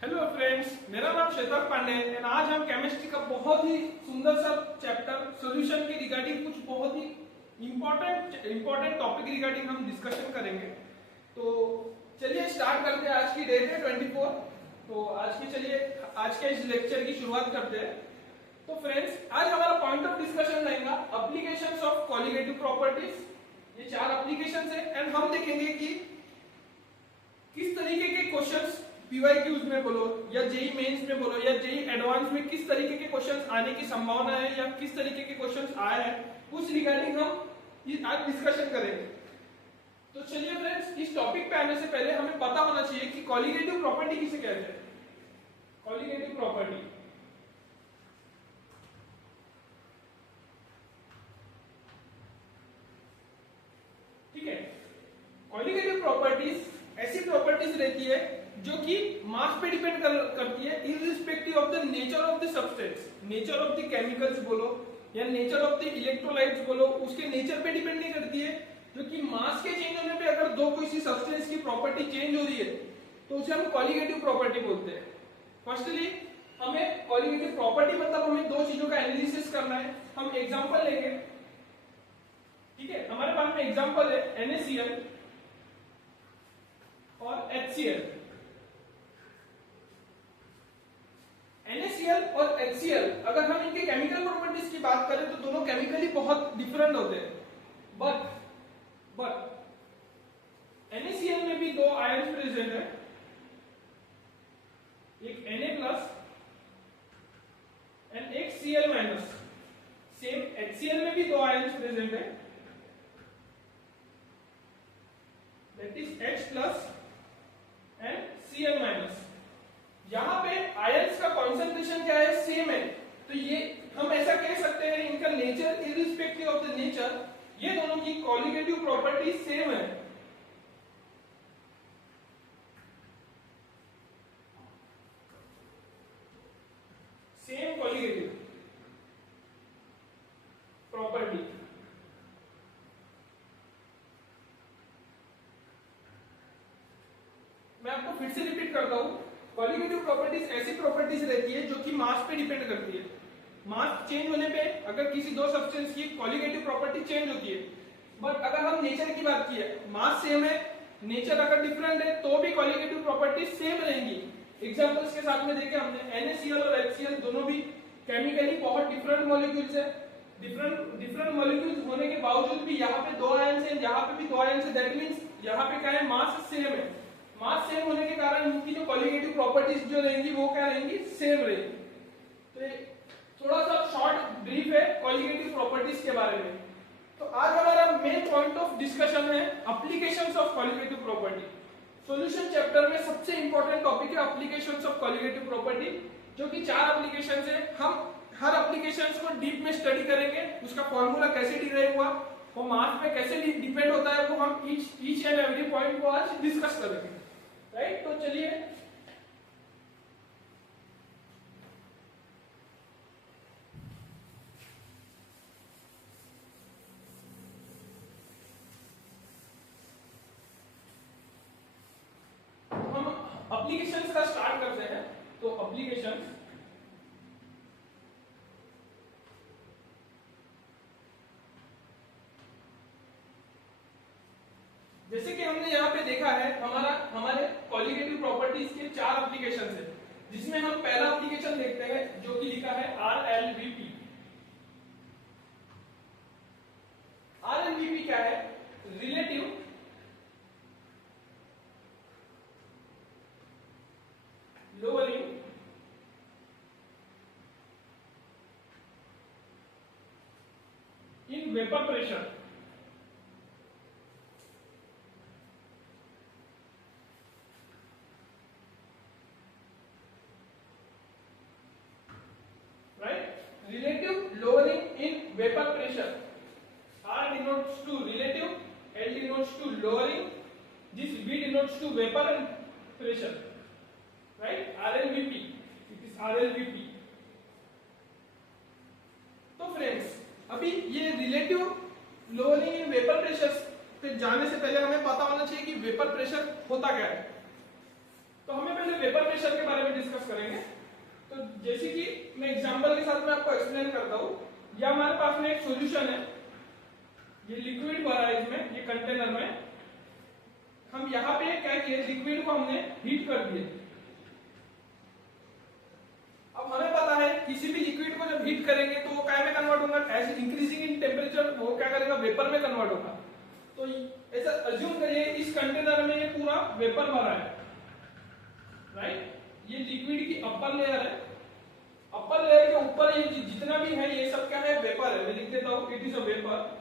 Hello friends, मेरा नाम श्वेतक पांडे है। आज हम केमिस्ट्री का बहुत ही सुंदर सा चैप्टर सॉल्यूशन के रिगार्डिंग कुछ बहुत ही इंपॉर्टेंट टॉपिक रिगार्डिंग हम डिस्कशन करेंगे। तो चलिए स्टार्ट करते हैं। आज की डेट है 24। तो आज के इस लेक्चर की शुरुआत करते हैं। तो फ्रेंड्स, आज हमारा पॉइंट ऑफ डिस्कशन रहेगा एप्लीकेशंस ऑफ कोलिगेटिव प्रॉपर्टीज। ये 4 एप्लीकेशंस है एंड हम देखेंगे कि किस तरीके के क्वेश्चंस पीवाईक्यूज में बोलो या जेई मेंस में बोलो या जेई एडवांस में किस तरीके के क्वेश्चंस आने की संभावना है या किस तरीके के क्वेश्चंस आए हैं, उस रिगार्डिंग हम आज डिस्कशन करेंगे। तो चलिए फ्रेंड्स, इस टॉपिक पे आने से पहले हमें पता होना चाहिए कि कोलिगेटिव प्रॉपर्टी किसे कहते हैं। कोलिगेटिव प्रॉपर्टी ठीक है। कोलिगेटिव प्रॉपर्टीज ऐसी प्रॉपर्टीज रहती है जो कि मास पे डिपेंड करती है, irrespective of the nature of the substance. Nature of the chemicals बोलो या नेचर ऑफ द इलेक्ट्रोलाइट्स बोलो, उसके नेचर पे डिपेंड नहीं करती है। जो कि मास के चेंज होने पे अगर दो कोई सब्सटेंस की प्रॉपर्टी चेंज हो रही है तो उसे हम कोलिगेटिव प्रॉपर्टी बोलते हैं। फर्स्टली हमें कोलिगेटिव प्रॉपर्टी मतलब हमें दो चीजों का एनालिसिस करना है। हम एग्जांपल लेंगे, ठीक है। हमारे पास में एग्जांपल है NaCl और HCl। NaCl और HCl अगर हम इनके केमिकल प्रॉपर्टीज की बात करें तो दोनों केमिकली बहुत डिफरेंट होते हैं। बट NaCl में भी 2 आयंस प्रेजेंट है, एक Na+ एंड एक Cl-। सेम HCl में भी 2 आयंस प्रेजेंट है, that is H+ and Cl-। यहां पे आयंस का कॉन्सेंट्रेशन क्या है, सेम है। तो ये हम ऐसा कह सकते हैं इनका nature irrespective of the nature, ये दोनों की कोलिगेटिव प्रॉपर्टी सेम है। Same colligative property. मैं आपको फिर से रिपीट करता हूं, कोलिगेटिव प्रॉपर्टीज ऐसी प्रॉपर्टीज रहती है जो कि मास पे डिपेंड करती है। मास चेंज होने पे अगर किसी दो सब्सटेंस की कोलिगेटिव प्रॉपर्टी चेंज होती है। बट अगर हम नेचर की बात की है, मास सेम है, नेचर अगर डिफरेंट है तो भी कोलिगेटिव प्रॉपर्टी सेम रहेंगी। एग्जांपल्स के साथ में देखें हमने NaCl और HCl दोनों भी केमिकली बहुत डिफरेंट मॉलिक्यूल्स है। डिफरेंट मॉलिक्यूल्स होने के बावजूद भी यहाँ पे 2 आयंस है, यहाँ पे भी 2 आयंस है। दैट मींस यहाँ पे क्या है, मास सेम है। मास सेम होने के कारण इनकी जो कोलिगेटिव प्रॉपर्टीज जो रहेंगी वो क्या रहेंगी, सेम रहेंगी। तो थोड़ा सा शॉर्ट ब्रीफ है कोलिगेटिव प्रॉपर्टीज के बारे में। तो आज हमारा मेन पॉइंट ऑफ डिस्कशन है applications of colligative property. Solution chapter में सबसे इंपॉर्टेंट टॉपिक है एप्लीकेशंस ऑफ कोलिगेटिव प्रॉपर्टी, जो कि 4 एप्लीकेशंस है। हम हर एप्लीकेशंस को डीप में स्टडी करेंगे, उसका फॉर्मूला कैसे डिराइव हुआ, वो मास पे कैसे डिपेंड होता है, वो हम ईच एंड एवरी पॉइंट को आज डिस्कस करेंगे। राइट, तो चलिए हम एप्लीकेशंस का स्टार्ट करते हैं। तो एप्लीकेशंस, जैसे कि हमने यहाँ पे देखा है हमारे कोलिगेटिव प्रॉपर्टीज के 4 एप्लीकेशंस है, जिसमें हम पहला एप्लीकेशन देखते हैं जो कि लिखा है RLVP। RLVP क्या है, relative lowering in vapour pressure. Relative lowering in vapor pressure. R denotes to relative, L denotes to lowering, this V denotes to vapor and pressure. Right? RLVP. It is RLVP. तो friends, अभी ये relative lowering in vapour pressure पे जाने से पहले हमें पता होना चाहिए कि वेपर प्रेशर होता क्या है। तो हमें पहले वेपर प्रेशर के बारे में डिस्कस करेंगे। तो जैसे कि मैं एग्जांपल के साथ में आपको एक्सप्लेन करता हूँ। ये हमारे पास में एक सॉल्यूशन है, ये लिक्विड भरा है इसमें, ये कंटेनर में। हम यहाँ पे क्या किए, लिक्विड को हमने हीट कर दिए। अब हमें पता है किसी भी लिक्विड को जब हीट करेंगे तो वो क्या में कन्वर्ट होगा, एज इंक्रीजिंग इन टेम्परेचर वो क्या करेगा, वेपर में कन्वर्ट होगा। तो ऐसा अज्यूम करिए इस कंटेनर में ये पूरा वेपर भरा है, राइट। ये लिक्विड की अपर लेयर है, अपर लेयर के ऊपर ये जितना भी है ये सब क्या है, वेपर है। मैं लिख देता हूं, it is a vapour,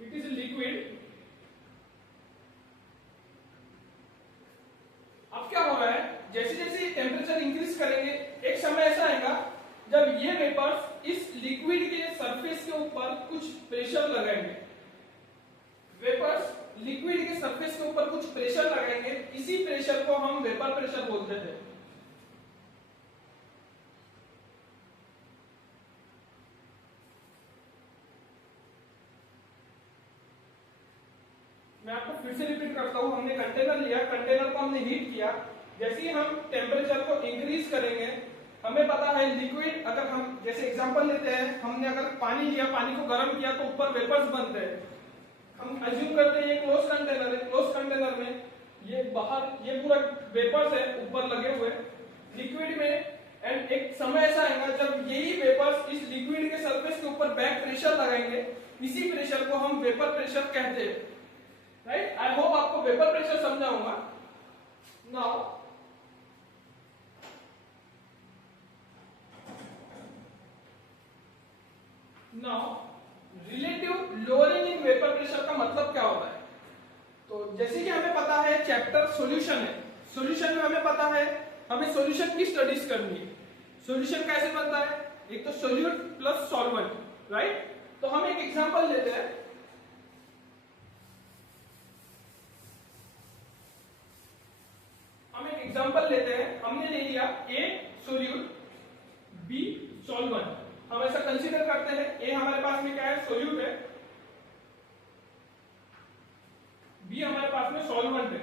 it is liquid. अब क्या हो रहा है, जैसे जैसे टेम्परेचर इंक्रीज करेंगे एक समय ऐसा आएगा जब ये वेपर्स इस लिक्विड के सरफेस के ऊपर कुछ प्रेशर लगाएंगे। वेपर्स लिक्विड के सरफेस के ऊपर कुछ प्रेशर लगाएंगे, इसी प्रेशर को हम वेपर प्रेशर बोलते हैं। मैं आपको फिर से रिपीट करता हूं। हमने कंटेनर लिया, कंटेनर को हमने हीट किया। जैसे ही हम टेम्परेचर को इंक्रीज करेंगे, हमें पता है लिक्विड, अगर हम जैसे एग्जांपल लेते हैं, हमने अगर पानी लिया, पानी को गर्म किया तो ऊपर वेपर्स बनते हैं। हम अज्यूम करते हैं ये क्लोज कंटेनर है, क्लोज कंटेनर में ये बाहर ये पूरा वेपर्स है ऊपर लगे हुए लिक्विड में। एंड एक समय ऐसा आएगा जब यही वेपर्स इस लिक्विड के सरफेस के ऊपर बैक प्रेशर लगाएंगे, इसी प्रेशर को हम वेपर प्रेशर कहते हैं, राइट। आई होप आपको वेपर प्रेशर समझा होगा। Now relative lowering in vapour pressure का मतलब क्या होता है। तो जैसे कि हमें पता है चैप्टर सॉल्यूशन है, सॉल्यूशन में हमें पता है हमें सॉल्यूशन की स्टडीज करनी है। सॉल्यूशन कैसे बनता है, एक तो सोल्यूट प्लस सॉल्वेंट, राइट। तो हम एक एग्जांपल लेते हैं। हम एक एग्जांपल लेते हैं, हमने ले लिया ए सोल्यूट बी सॉल्वेंट। हम ऐसा कंसीडर करते हैं ए हमारे पास में क्या है, सोल्यूट है, बी हमारे पास में सॉल्वेंट है।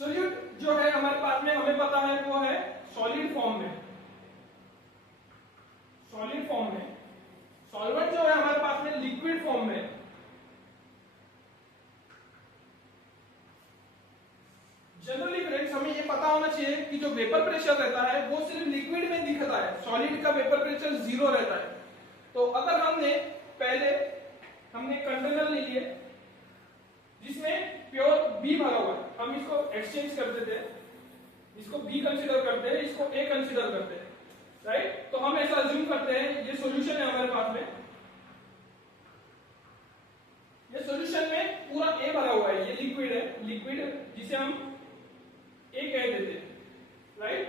सोल्यूट जो है हमारे पास में हमें पता है वो है सॉलिड फॉर्म में, सॉलिड फॉर्म में। सॉल्वेंट जो है हमारे पास में लिक्विड फॉर्म में। जनरली फ्रेंड्स हमें ये पता होना चाहिए कि जो वेपर प्रेशर रहता है वो सिर्फ लिक्विड में दिखता है, सॉलिड का वेपर प्रेशर 0 रहता है। तो अगर हमने पहले कंटेनर ले लिए जिसमें प्योर बी भरा हुआ है, हम इसको एक्सचेंज कर देते हैं, इसको बी कंसीडर करते हैं, इसको ए कंसीडर करते हैं, राइट। तो हम ऐसा अज्यूम करते हैं ये सॉल्यूशन है हमारे पास में, ये सॉल्यूशन में पूरा ए भरा हुआ है, ये लिक्विड है, लिक्विड जिसे हम ए कह देते हैं, राइट।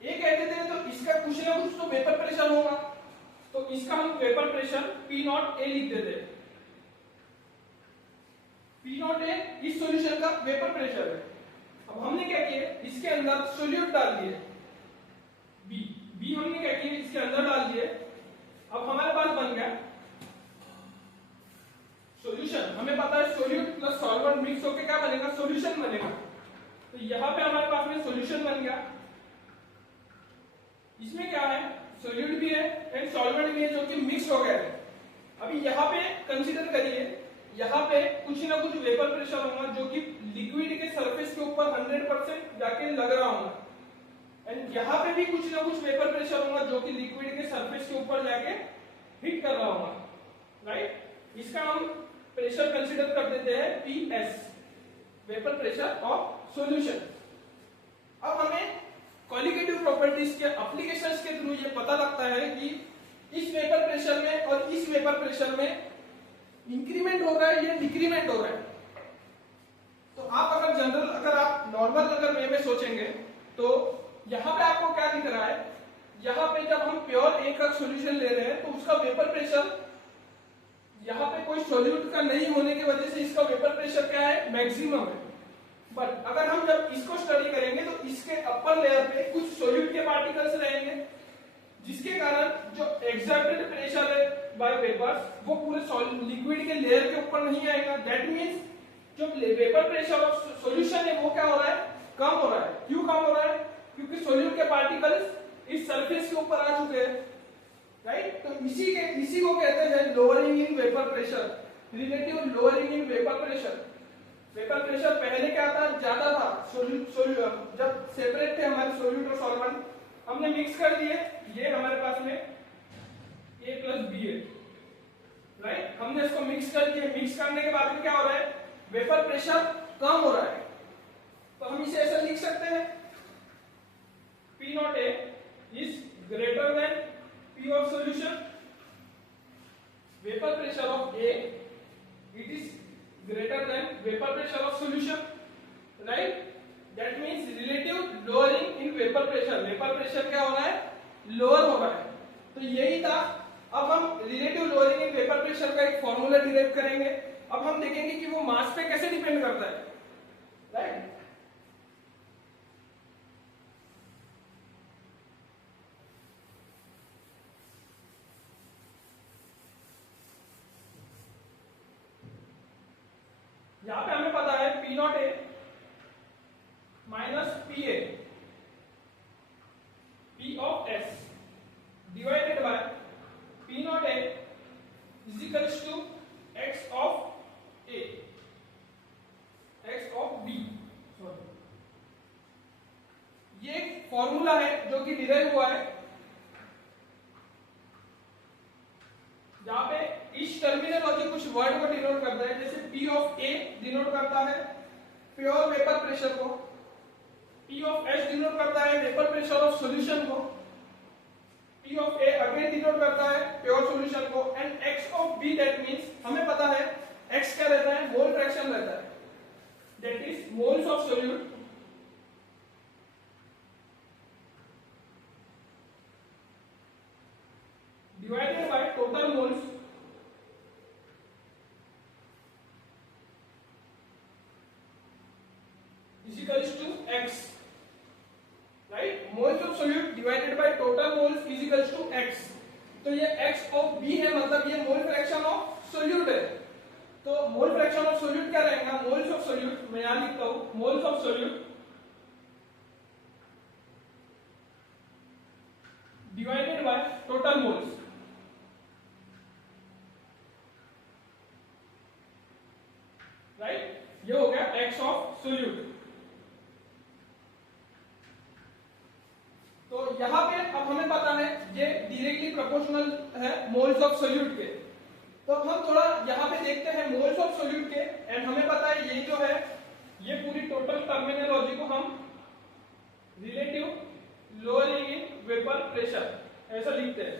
ए कह देते हैं तो इसका कुछ ना कुछ तो वेपर प्रेशर होगा, तो इसका हम vapour pressure P not a लिख देते हैं। पी नॉट ए इस सॉल्यूशन का वेपर प्रेशर है। अब हमने क्या किया, इसके अंदर सोल्यूट डाल दिए बी, बी हमने क्या किया इसके अंदर डाल दिए। अब हमारे पास बन गया सॉल्यूशन। हमें पता है सोल्यूट प्लस सॉल्वेंट मिक्स होकर क्या बनेगा, सॉल्यूशन बनेगा। तो यहां पे हमारे पास में सॉल्यूशन बन गया। इसमें क्या है, सोल्यूट भी है एंड सॉल्वेंट भी है जो कि मिक्स हो गया है। अभी यहाँ पे कंसीडर करिए, यहाँ पे कुछ ना कुछ वेपर प्रेशर होगा जो कि लिक्विड के सरफेस के ऊपर 100% जाके लग रहा होगा। एंड यहाँ पे भी कुछ ना कुछ वेपर प्रेशर होगा जो कि लिक्विड के सरफेस के ऊपर जाके हिट कर रहा होगा, राइट। इसका हम प्रेशर कंसीडर कर देते हैं PS, vapour pressure of solution. अब हमें क्वालिटेटिव प्रॉपर्टीज के एप्लीकेशंस के थ्रू ये पता लगता है कि इस वेपर प्रेशर में और इस वेपर प्रेशर में इंक्रीमेंट हो रहा है या डिक्रीमेंट हो रहा है। तो आप अगर जनरल, अगर आप नॉर्मल अगर वे में सोचेंगे तो यहाँ पे आपको क्या दिख रहा है, यहाँ पे जब हम प्योर ए का सॉल्यूशन ले रहे हैं तो उसका वेपर प्रेशर यहाँ पे कोई सॉल्यूट का नहीं होने की वजह से इसका वेपर प्रेशर क्या है, मैक्सिमम है। बट अगर हम जब इसको स्टडी करेंगे तो इसके अपर लेयर पे कुछ सॉल्यूट के पार्टिकल्स रहेंगे जिसके कारण जो एक्सर्टेड प्रेशर है बाय वेपर्स वो पूरे लिक्विड के लेयर के ऊपर नहीं आएगा। दैट मीन्स जो वेपर प्रेशर ऑफ सॉल्यूशन है वो क्या हो रहा है, कम हो रहा है। क्यों कम हो रहा है, क्योंकि सॉल्यूट के पार्टिकल्स इस सरफेस के ऊपर आ चुके हैं, राइट। तो इसी को कहते हैं lowering in vapour pressure, relative lowering in vapour pressure. Vapour pressure पहले क्या था, ज्यादा था, जब सेपरेट थे हमारे सोल्यूट और सॉल्वेंट, हमने मिक्स कर दिए, ये हमारे पास में A प्लस बी है, राइट। हमने इसको मिक्स कर दिया, मिक्स करने के बाद में क्या हो रहा है, वेपर प्रेशर कम हो रहा है। तो हम इसे ऐसा लिख सकते हैं, P not A is greater than P of solution, vapour pressure of A it is greater than vapor pressure of solution, right? That means relative lowering in vapor pressure, vapor pressure क्या हो रहा है, lower हो रहा है। तो यही था। अब हम relative lowering in vapor pressure का एक फॉर्मूला डिराइव करेंगे। अब हम देखेंगे कि वो मास पे कैसे डिपेंड करता है, राइट। यहां पे हमें पता है P not A minus PA, P of S divided by P not A is equals to X of A, X of B। ये एक फॉर्मूला है जो कि डिराइव हुआ है, जहां पे इस टर्मिनोलॉजी कुछ वर्ड को डिनोट करता है। जैसे P ऑफ A डिनोट करता है प्योर वेपर प्रेशर को, P ऑफ S डिनोट करता है वेपर प्रेशर ऑफ सॉल्यूशन को, P of A again denote करता है प्योर सॉल्यूशन को, and X of B that means हमें पता है X क्या रहता है, मोल फ्रैक्शन रहता है, that is moles of solute divided by total moles is equals to X, right? Moles of solute divided by total moles is equals to X। तो ये X of B है, मतलब ये मोल फ्रैक्शन ऑफ सोल्यूट है। तो मोल fraction of solute क्या रहेगा, moles of solute, मैं यहां लिखता हूं moles of solute divided by total moles, right. ये हो गया X ऑफ सोल्यूट। तो यहाँ पे अब हमें पता है ये डायरेक्टली प्रोपोर्शनल है मोल्स ऑफ सोल्यूट के। तो अब हम थोड़ा यहाँ पे देखते हैं मोल्स ऑफ सोल्यूट के, एंड हमें पता है ये जो है ये पूरी टोटल टर्मिनोलॉजी को हम relative lowering in vapour pressure ऐसा लिखते हैं।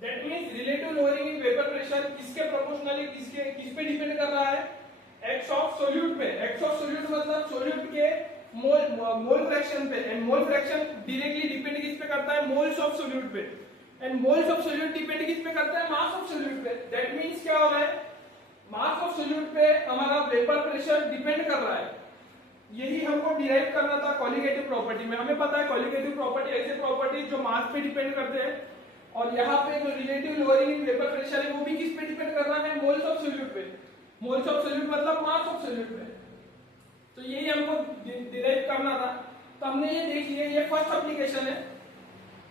That means relative lowering in vapour pressure किसके प्रोपोर्शनली, किस पे डिपेंड कर रहा है, X ऑफ सोल्यूट पे। X ऑफ सोल्यूट मतलब सोल्यूट के मोल फ्रैक्शन पे, and mole fraction directly depend किस पे करता है, मोल्स ऑफ सोल्यूट पे, and moles of solute depend किस पे करता है, मास ऑफ सोल्यूट पे। दैट मींस क्या हो रहा है, मास ऑफ सोल्यूट पे हमारा वेपर प्रेशर डिपेंड कर रहा है। यही हमको डिराइव करना था कॉलिगेटिव प्रॉपर्टी में। हमें पता है कॉलिगेटिव प्रॉपर्टी ऐसे प्रॉपर्टी जो मास पे डिपेंड करते हैं, और यहाँ पे जो relative lowering in vapour pressure है वो भी किस पे डिपेंड कर रहा है, मोल्स ऑफ सोल्यूट पे। मोल्स ऑफ सोल्यूट मतलब मास ऑफ सोल्यूट पे। तो यही हमको डिराइव करना था। तो हमने ये देख लिया, ये फर्स्ट एप्लीकेशन है।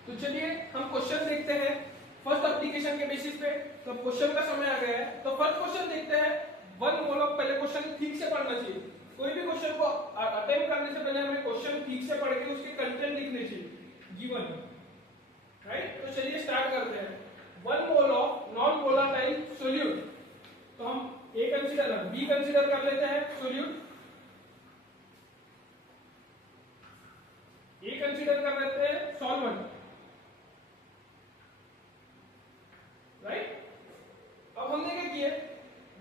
तो चलिए हम क्वेश्चन देखते हैं फर्स्ट एप्लीकेशन के बेसिस पे। तो क्वेश्चन का समय आ गया है, तो फर्स्ट क्वेश्चन देखते हैं। वन मोल ऑफ, पहले क्वेश्चन ठीक से पढ़ना चाहिए। कोई भी क्वेश्चन को अटेम्प्ट करने से पहले हमें क्वेश्चन ठीक से पढ़ के उसके कंटेंट लिखने चाहिए गिवन, राइट। तो चलिए स्टार्ट करते हैं। One mole of non volatile solute, तो हम ए कंसीडर, बी कंसीडर कर लेते हैं सोल्यूट, ए कंसीडर कर लेते हैं सॉल्वेंट, राइट। अब हमने क्या किया,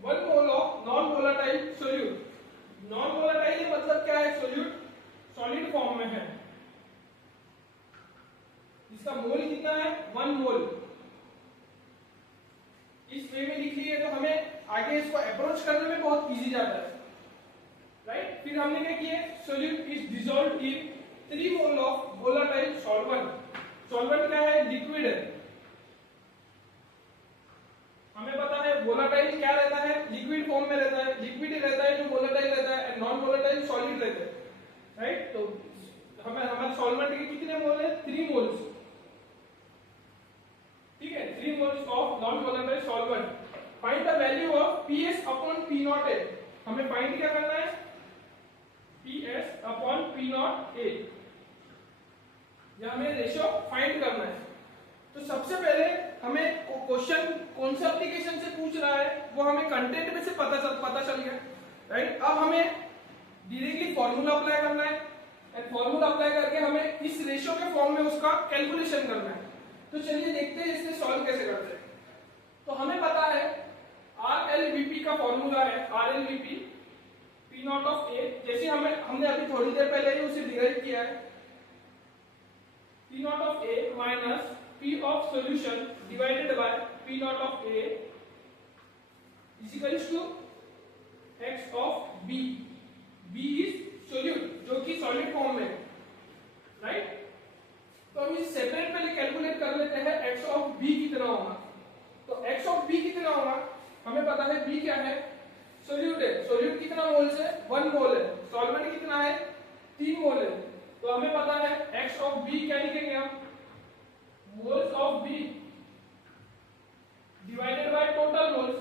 one mole of non volatile solute. Non volatile मतलब क्या है, सोल्यूट सॉलिड फॉर्म में है, इसका मोल कितना है, 1 मोल। इस वे में लिख लिए तो हमें आगे इसको अप्रोच करने में बहुत इजी जाता है, राइट। फिर हमने क्या किया, solute is dissolved in 3 mole of volatile solvent. Solvent क्या है, लिक्विड है। हमें पता है वोलाटाइल क्या रहता है, लिक्विड फॉर्म में रहता है, लिक्विड ही रहता है जो वोलाटाइल रहता है, नॉन वोलाटाइल सॉलिड रहता है, राइट। तो हमें हमारे सॉल्वेंट के कितने मोल है, 3 मोल्स, ठीक है, 3 moles of non volatile solvent. Find the value of PS upon P not a, हमें फाइंड क्या करना है, PS upon P not a, या हमें रेशियो फाइंड करना है। तो सबसे पहले हमें क्वेश्चन कौन सा एप्लीकेशन से पूछ रहा है वो हमें कंटेंट में से पता चल गया, राइट। अब हमें डायरेक्टली फॉर्मूला अप्लाई करना है, एंड फॉर्मूला अप्लाई करके हमें इस रेशियो के फॉर्म में उसका कैलकुलेशन करना है। तो चलिए देखते हैं इससे सॉल्व कैसे करते हैं। तो हमें पता है RLVP का फॉर्मूला है, RLVP P not of A, जैसे हमने अभी थोड़ी देर पहले ही उसे डिराइव किया है, P not of A minus P of solution divided by P not of A is equals to x of B, B is solute जो कि सॉलिड फॉर्म में, राइट। तो हम इस सेपरेट पहले कैलकुलेट कर लेते हैं x ऑफ B कितना होगा। तो x ऑफ B कितना होगा, हमें पता है B क्या है, सॉल्यूट है, सॉल्यूट कितना मोल्स है, 1 मोल है, सॉल्वेंट कितना है, 3 मोल है। तो हमें पता है x ऑफ B क्या लिखेंगे हम, moles of B divided by total moles,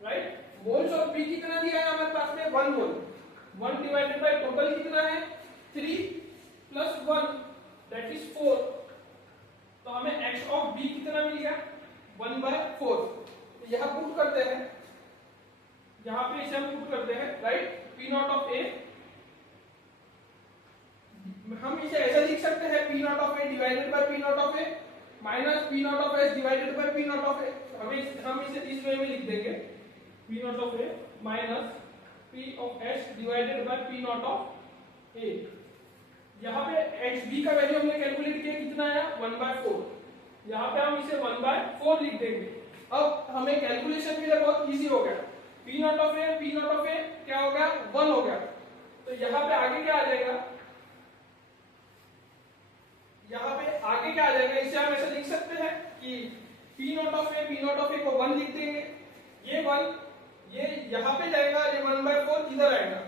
right. Moles of B कितना दिया है हमारे पास में, 1 मोल, 1 डिवाइडेड बाय टोटल कितना है, 3 प्लस 1 दैट इज 4। तो हमें x ऑफ B कितना मिल गया, 1/4। तो यहां पुट करते हैं, यहां पे इसे हम पुट करते हैं, right. P not of A हम इसे ऐसा लिख सकते हैं, P not of A divided by P not of A minus P not of S divided by P not of A। हम इसे इस वे में लिख देंगे, P not of A minus P of S divided by P not of A। यहाँ पे XB का value हमने कैलकुलेट किया, कितना आया, 1/4। यहाँ पे हम इसे 1/4 लिख देंगे। अब हमें कैलकुलेशन के लिए बहुत इजी हो गया, P नॉट ऑफ A क्या हो गया, 1 हो गया। तो यहाँ पे आगे क्या आ जाएगा, यहाँ पे आगे क्या आ जाएगा, इसे हम ऐसा लिख सकते हैं कि P नॉट ऑफ A को 1 लिख देंगे, ये 1 ये यहाँ पे जाएगा, ये 1/4 इधर आएगा,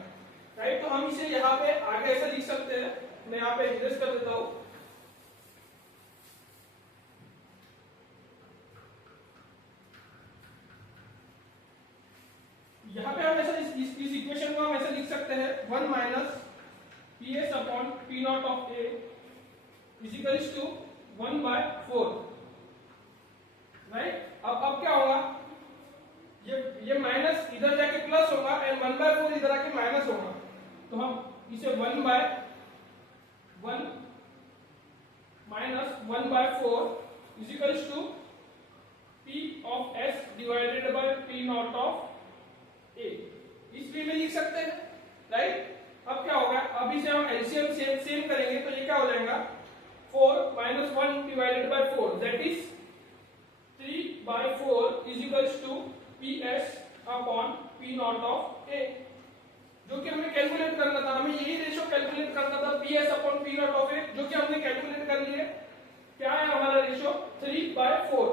राइट। तो हम इसे यहाँ पे आगे ऐसा लिख सकते हैं, मैं यहाँ पे एड्रेस कर देता हूँ, यहाँ पे हम ऐसा इस इक्वेशन को हम ऐसा लिख सकते हैं, 1 minus PS upon P not of A is equals to 1/4, right. अब क्या होगा, ये माइनस इधर जाके प्लस होगा एंड 1/4 इधर आके माइनस होगा। तो हम इसे 1/1 minus 1/4 is equals to P of S divided by P not of A, इस वे में लिख सकते हैं, राइट। अब क्या होगा, अब इसे हम एलसीएम सेम करेंगे, तो ये क्या हो जाएगा, 4 minus 1 divided by 4 that is 3/4 is equals to PS upon P not of A, जो कि हमें कैलकुलेट करना था, हमें यही रेशियो कैलकुलेट करना था, PS upon P not of A, जो कि हमने कैलकुलेट कर लिए। क्या है हमारा रेशियो, 3/4।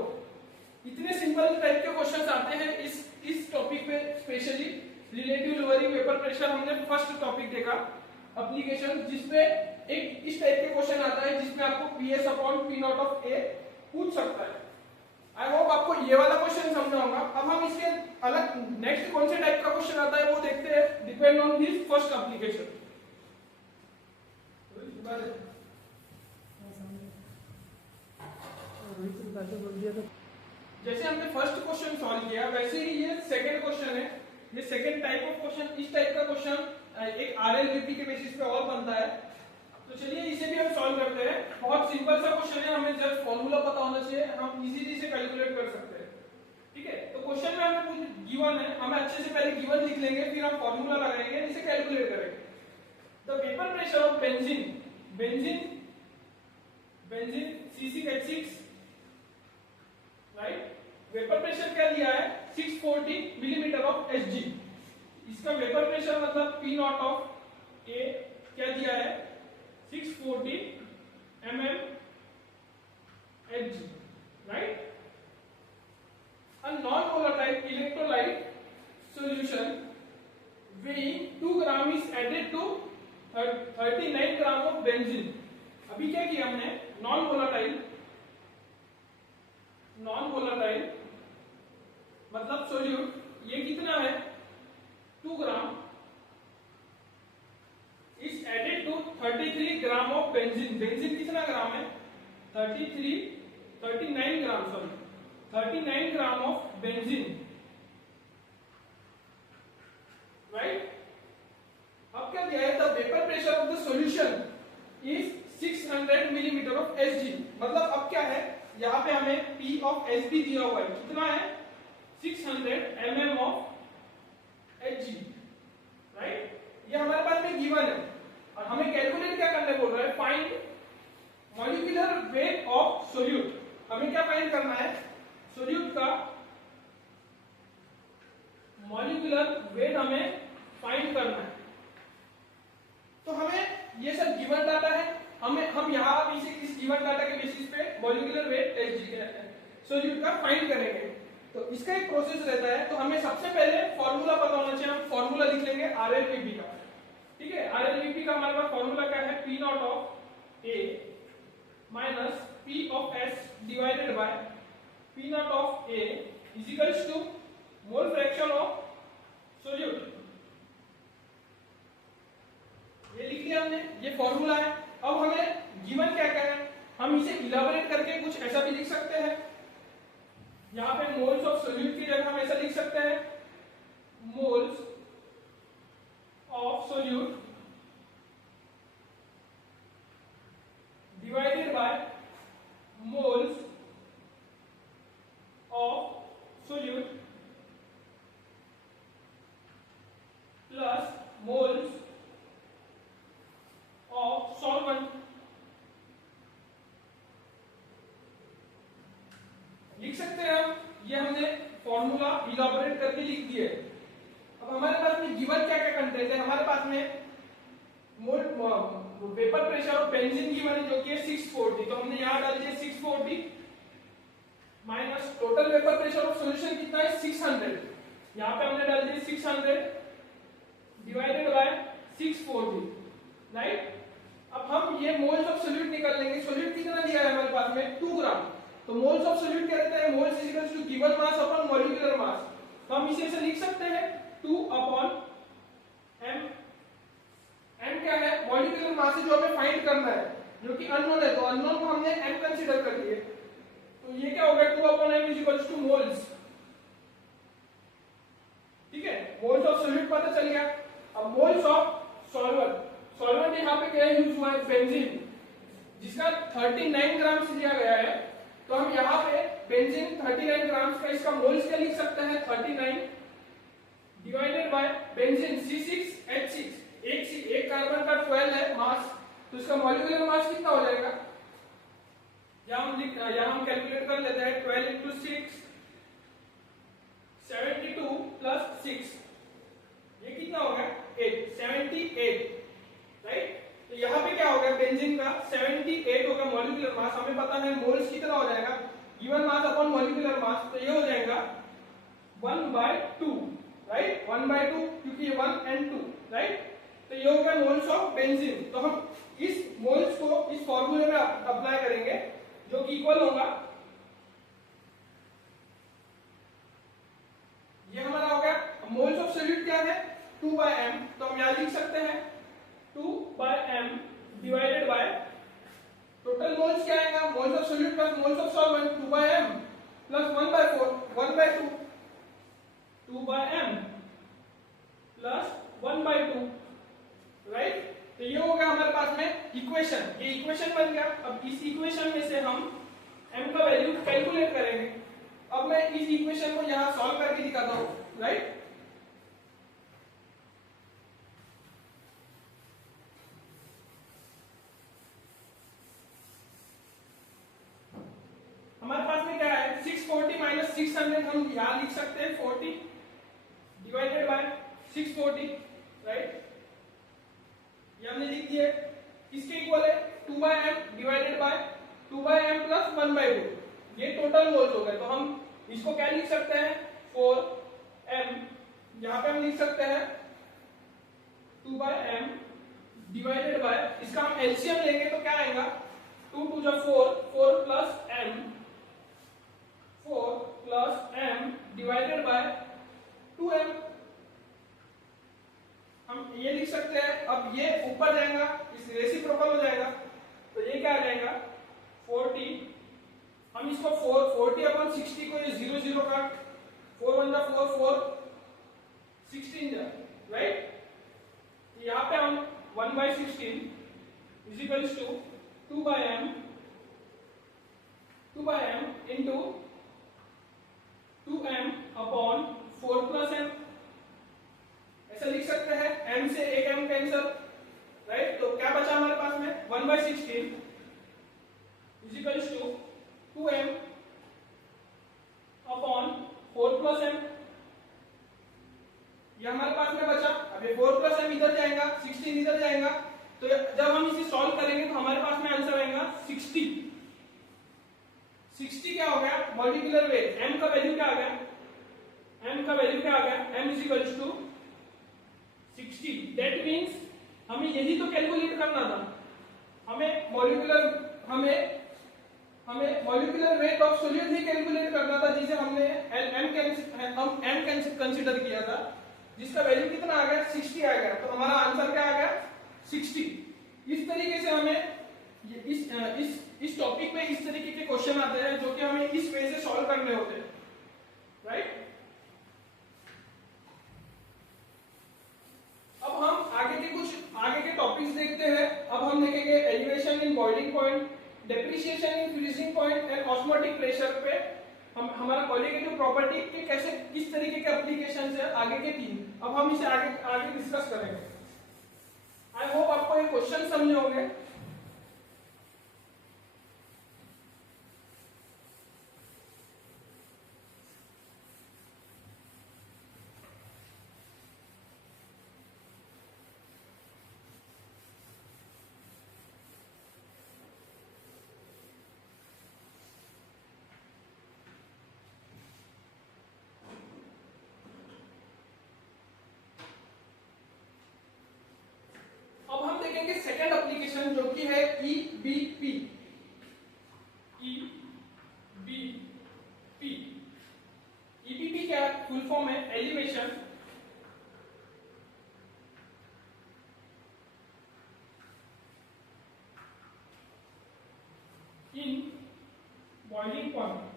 इतने सिंपल टाइप के क्वेश्चंस आते हैं इस टॉपिक पे, specially relative lowering vapour pressure हमने फर्स्ट टॉपिक देखा एप्लीकेशन, जिसपे एक इस टाइप के क्वेश्चन आता है जिसमें आपको PS upon P not of A पूछ सकता है। आई होप आपको ये वाला क्वेश्चन समझा होगा। अब हम इसके अलग नेक्स्ट कौन से टाइप का क्वेश्चन आता है वो देखते हैं, depend on this first application. जैसे हमने फर्स्ट क्वेश्चन सॉल्व किया, वैसे ही ये सेकंड क्वेश्चन है, ये सेकंड टाइप ऑफ क्वेश्चन, इस टाइप का क्वेश्चन एक RLVP के बेसिस पे और बनता है। तो चलिए इसे भी हम सॉल्व करते हैं। बहुत सिंपल सा क्वेश्चन है, हमें जस्ट फॉर्मूला पता होना चाहिए, हम इजीली से कैलकुलेट कर सकते हैं, ठीक है। तो क्वेश्चन में हमें कुछ गिवन है, हमें अच्छे से पहले गिवन लिख लेंगे, फिर हम फॉर्मूला लगाएंगे, इसे कैलकुलेट करेंगे। The vapour pressure of benzene C6H6, right. Vapour pressure क्या दिया है, 640 मिलीमीटर ऑफ Hg। इसका वेपर प्रेशर मतलब P नॉट ऑफ A क्या दिया है, 640 mm Hg, right? A non-volatile electrolyte solution weighing 2 gram is added to 39 gram of benzene. अभी क्या किया हमने? नॉन वोलाटाइल मतलब सोल्यूट, ये कितना है? 2 gram is added to 33 gram of benzene. Benzene कितना ग्राम है? 39 gram, sorry 39 gram of benzene, right? अब क्या दिया है? The vapour pressure of the solution is 600 millimetre of Hg. मतलब अब क्या है, यहाँ पे हमें P ऑफ Hb दिया हुआ है. कितना है? 600 mm ऑफ Hg, राइट? ये हमारे पास में गिवन है और हमें कैलकुलेट क्या करने बोल रहा है? Find molecular weight of solute. हमें क्या फाइंड करना है? सोल्यूट का मॉलिक्यूलर वेट हमें फाइंड करना है. तो हमें ये सब गिवन डाटा है, हम यहाँ इस गिवन डाटा के बेसिस पे मॉलिक्यूलर वेट सोल्यूट का फाइंड करेंगे. तो इसका एक प्रोसेस रहता है. तो हमें सबसे पहले फॉर्मूला पता होना चाहिए. हम फॉर्मूला लिख लेंगे RLVP का. ठीक है, RLVP का हमारे पास फॉर्मूला क्या है? P not of A minus P of S divided by P not of A is equals to mole fraction of solute. ये लिख लिया हमने, ये फॉर्मूला है. अब हमें गिवन क्या क्या है, हम इसे इलाबोरेट करके कुछ ऐसा भी लिख सकते हैं. यहाँ पे मोल्स ऑफ सोल्यूट की जगह हम ऐसा लिख सकते हैं, moles of solute divided by moles of solute plus moles of solvent. लिख सकते हैं हम, ये हमने फॉर्मूला इलाबोरेट करके लिख दिए. अब हमारे पास में गिवन क्या क्या कंटेंट है? हमारे पास में vapour pressure of benzene given है जो कि है 640. तो हमने यहाँ डाल दिया 640 minus total vapour pressure of solution कितना है? 600. यहाँ पे हमने डाल दिया 600 डिवाइडेड बाय 640, राइट? अब हम ये मोल्स ऑफ सोल्यूट निकाल लेंगे. सोल्यूट कितना दिया है हमारे पास में? 2 ग्राम. तो मोल्स ऑफ सोल्यूट क्या रहता है? Moles is equal to given mass upon molecular mass. तो हम इसे ऐसे लिख सकते हैं 2 अपॉन m. m क्या है? मॉलिक्यूलर मास है जो हमें फाइंड करना है, जो कि अननोन है. तो अननोन को हमने m कंसीडर कर लिए. तो ये क्या हो गया? 2 upon m is equal two moles. ठीक है, मोल्स ऑफ सोल्यूट पता चल गया. अब मोल्स ऑफ सॉल्वेंट. सॉल्वेंट यहाँ पे क्या यूज हुआ है? बेंजीन, जिसका 39 ग्राम से लिया गया है. तो हम यहाँ पे बेंजीन 39 ग्राम का इसका मोल्स क्या लिख सकते हैं? 39 डिवाइडेड बाय बेंजीन C6H6. एक कार्बन का 12 है मास, तो इसका मॉलिक्यूलर मास कितना हो जाएगा? यहाँ हम कैलकुलेट कर लेते हैं. 12 into 6 72 प्लस 6, ये कितना हो गया? 8, 78, राइट? तो यहाँ पे क्या हो गया? बेंजीन का 78 होगा मॉलिक्यूलर मास. हमें पता है मोल्स कितना हो जाएगा? Given mass upon molecular mass. तो ये हो जाएगा 1/2, राइट? 1/2, क्योंकि ये 1 and 2, राइट? तो ये हो गया मोल्स ऑफ बेंजीन. तो हम इस मोल्स को इस फॉर्मूले में अप्लाई करेंगे, जो कि इक्वल होगा, ये हमारा हो गया. मोल्स ऑफ सोल्यूट क्या है? 2/m. तो हम यहाँ लिख सकते हैं 2/m divided by total moles क्या आएगा? Moles of solute plus moles of solvent. 2/m plus 1/4 1/2. 2/m plus 1/2, right? तो ये हो गया हमारे पास में इक्वेशन. ये इक्वेशन बन गया. अब इस इक्वेशन में से हम m का वैल्यू कैलकुलेट करेंगे. अब मैं इस इक्वेशन को यहाँ सॉल्व करके दिखाता हूँ, राइट? हमारे पास में क्या है? 640 माइनस 600 हम यहाँ लिख सकते हैं 40 डिवाइडेड बाय 640, राइट? ये हमने लिख दिया. किसके इक्वल है? 2/m divided by 2/m plus 1/2, ये टोटल मोल्स हो गए। तो हम इसको क्या लिख सकते हैं 4m, यहाँ पे हम लिख सकते हैं 2/m डिवाइडेड बाय, इसका हम एलसीएम लेंगे तो क्या आएगा 2 2 4, 4 plus m divided by 2m, हम ये लिख सकते हैं। अब ये ऊपर जाएगा, इस रेसिप्रोकल हो जाएगा, तो ये क्या आ जाएगा 40, हम इसको 40/60 को ये 0 0 का 4 1 4 4 16 जा, राइट। यहाँ पे हम 1/16 is equals to 2/m into 2m upon 4 plus m, ऐसा लिख सकते हैं। m से एक m कैंसल, राइट। तो क्या बचा हमारे पास में 1/16 is equals to 2m upon 4 plus m, ये हमारे पास में बचा। अब ये 4 प्लस m इधर जाएगा, 16 इधर जाएगा, तो जब हम इसे सॉल्व करेंगे तो हमारे पास में आंसर आएगा 60। 60 क्या हो गया मॉलिक्यूलर वेट, m का वैल्यू क्या आ गया, m का वैल्यू क्या आ गया, m is equals to 60। That means हमें यही तो कैलकुलेट करना था, हमें मॉलिक्यूलर वेट ऑफ सॉल्यूट ही कैलकुलेट करना था, जिसे हमने m कंसीडर किया था, जिसका वैल्यू कितना आ गया 60 आ गया। तो हमारा आंसर क्या आ गया 60। इस तरीके से हमें इस टॉपिक में इस तरीके के क्वेश्चन आते हैं जो कि हमें इस वे से सॉल्व करने होते हैं, राइट। अब हम आगे के टॉपिक्स देखते हैं। अब हम देखेंगे elevation in boiling point, depreciation in freezing point and osmotic pressure पे हम हमारा कॉलिगेटिव प्रॉपर्टी के कैसे किस तरीके के एप्लीकेशंस है आगे के 3। अब हम इसे आगे डिस्कस करेंगे। आई होप आपको ये क्वेश्चन समझ होंगे। देखेंगे सेकंड एप्लीकेशन जो कि है ईबीपी। ईबीपी क्या फुल फॉर्म है, elevation in boiling point.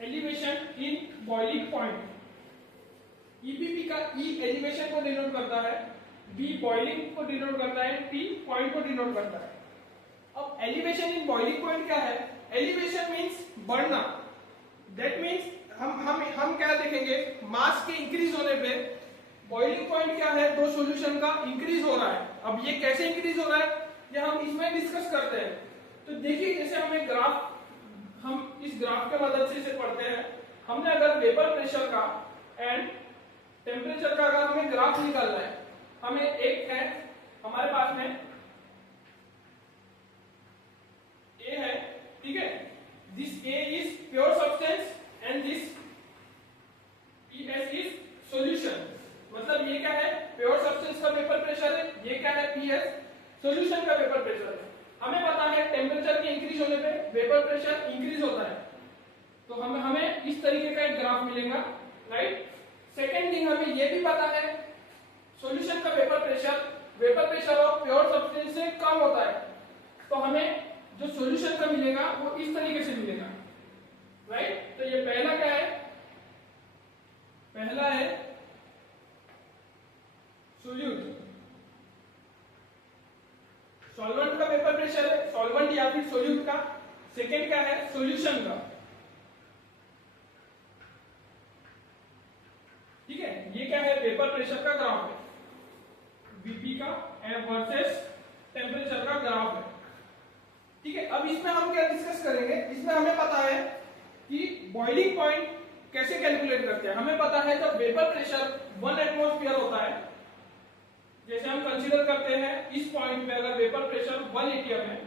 Elevation in boiling point. EBP का ई एलिवेशन को डिनोट करता है, बी बॉइलिंग को डिनोट करता है, पी पॉइंट को डिनोट करता है। अब एलिवेशन इन बॉइलिंग पॉइंट क्या है, एलिवेशन मींस बढ़ना। दैट मींस हम क्या देखेंगे, मास के इंक्रीज होने पे बॉइलिंग पॉइंट क्या है, दो सॉल्यूशन का इंक्रीज हो रहा है। अब ये कैसे इंक्रीज हो रहा है ये हम इसमें डिस्कस करते हैं। तो देखिए जैसे हमें ग्राफ, हम इस ग्राफ के मदद से इसे पढ़ते हैं। हमने अगर वेपर प्रेशर का एंड टेम्परेचर का अगर हमें ग्राफ निकालना है, हमें एक है हमारे पास में ए है, ठीक है, this A is pure substance and this PS is solution. मतलब ये क्या है, प्योर सब्सटेंस का वेपर प्रेशर है, ये क्या है पीएस सॉल्यूशन का वेपर प्रेशर है। हमें पता है टेम्परेचर के इंक्रीज होने पे वेपर प्रेशर इंक्रीज होता है, तो हमें इस तरीके का एक ग्राफ मिलेगा, राइट। सेकेंड थिंग हमें ये भी पता है सॉल्यूशन का vapour pressure of pure substance से कम होता है, तो हमें जो सॉल्यूशन का मिलेगा वो इस तरीके से मिलेगा, राइट। तो ये पहला क्या है, पहला है सोल्यूट, सॉल्वेंट का वेपर प्रेशर है, सॉल्वेंट या फिर सोल्यूट का। सेकेंड क्या है, सॉल्यूशन का, ठीक है। ये क्या है, वेपर प्रेशर का ग्राफ है, वीपी का वर्सेस टेम्परेचर का ग्राफ है, ठीक है। अब इसमें हम क्या डिस्कस करेंगे, इसमें हमें पता है कि बॉइलिंग पॉइंट कैसे कैलकुलेट करते हैं? हमें पता है जब वेपर प्रेशर 1 एटमॉस्फेयर होता है, जैसे हम कंसीडर करते हैं इस पॉइंट पे अगर वेपर प्रेशर 1 एटीएम है,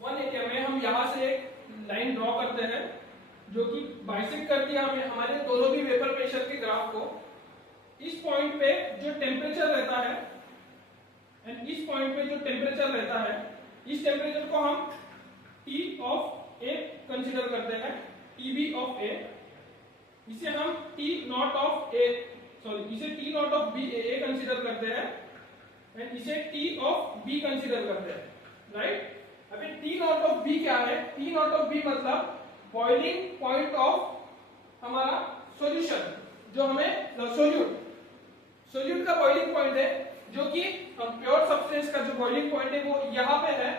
1 एटीएम है, हम यहां से एक लाइन ड्रॉ करते हैं जो कि बाइसेक्ट करती है हमें हमारे दोनों भी वेपर प्रेशर के ग्राफ को। इस पॉइंट पे जो टेम्परेचर रहता है एंड इस पॉइंट पे जो टेम्परेचर रहता है, इस टेम्परेचर को हम T ऑफ A कंसीडर करते हैं, TB ऑफ A। इसे हम T not of A, sorry इसे T not of B A consider करते हैं एंड इसे T ऑफ B कंसीडर करते हैं, राइट। अभी T नॉट ऑफ B क्या है? T नॉट ऑफ B मतलब बॉइलिंग पॉइंट ऑफ हमारा सॉल्यूशन, जो हमें सोल्यूट का बॉइलिंग पॉइंट है, जो कि प्योर सब्सटेंस का जो बॉइलिंग पॉइंट है वो यहाँ पे है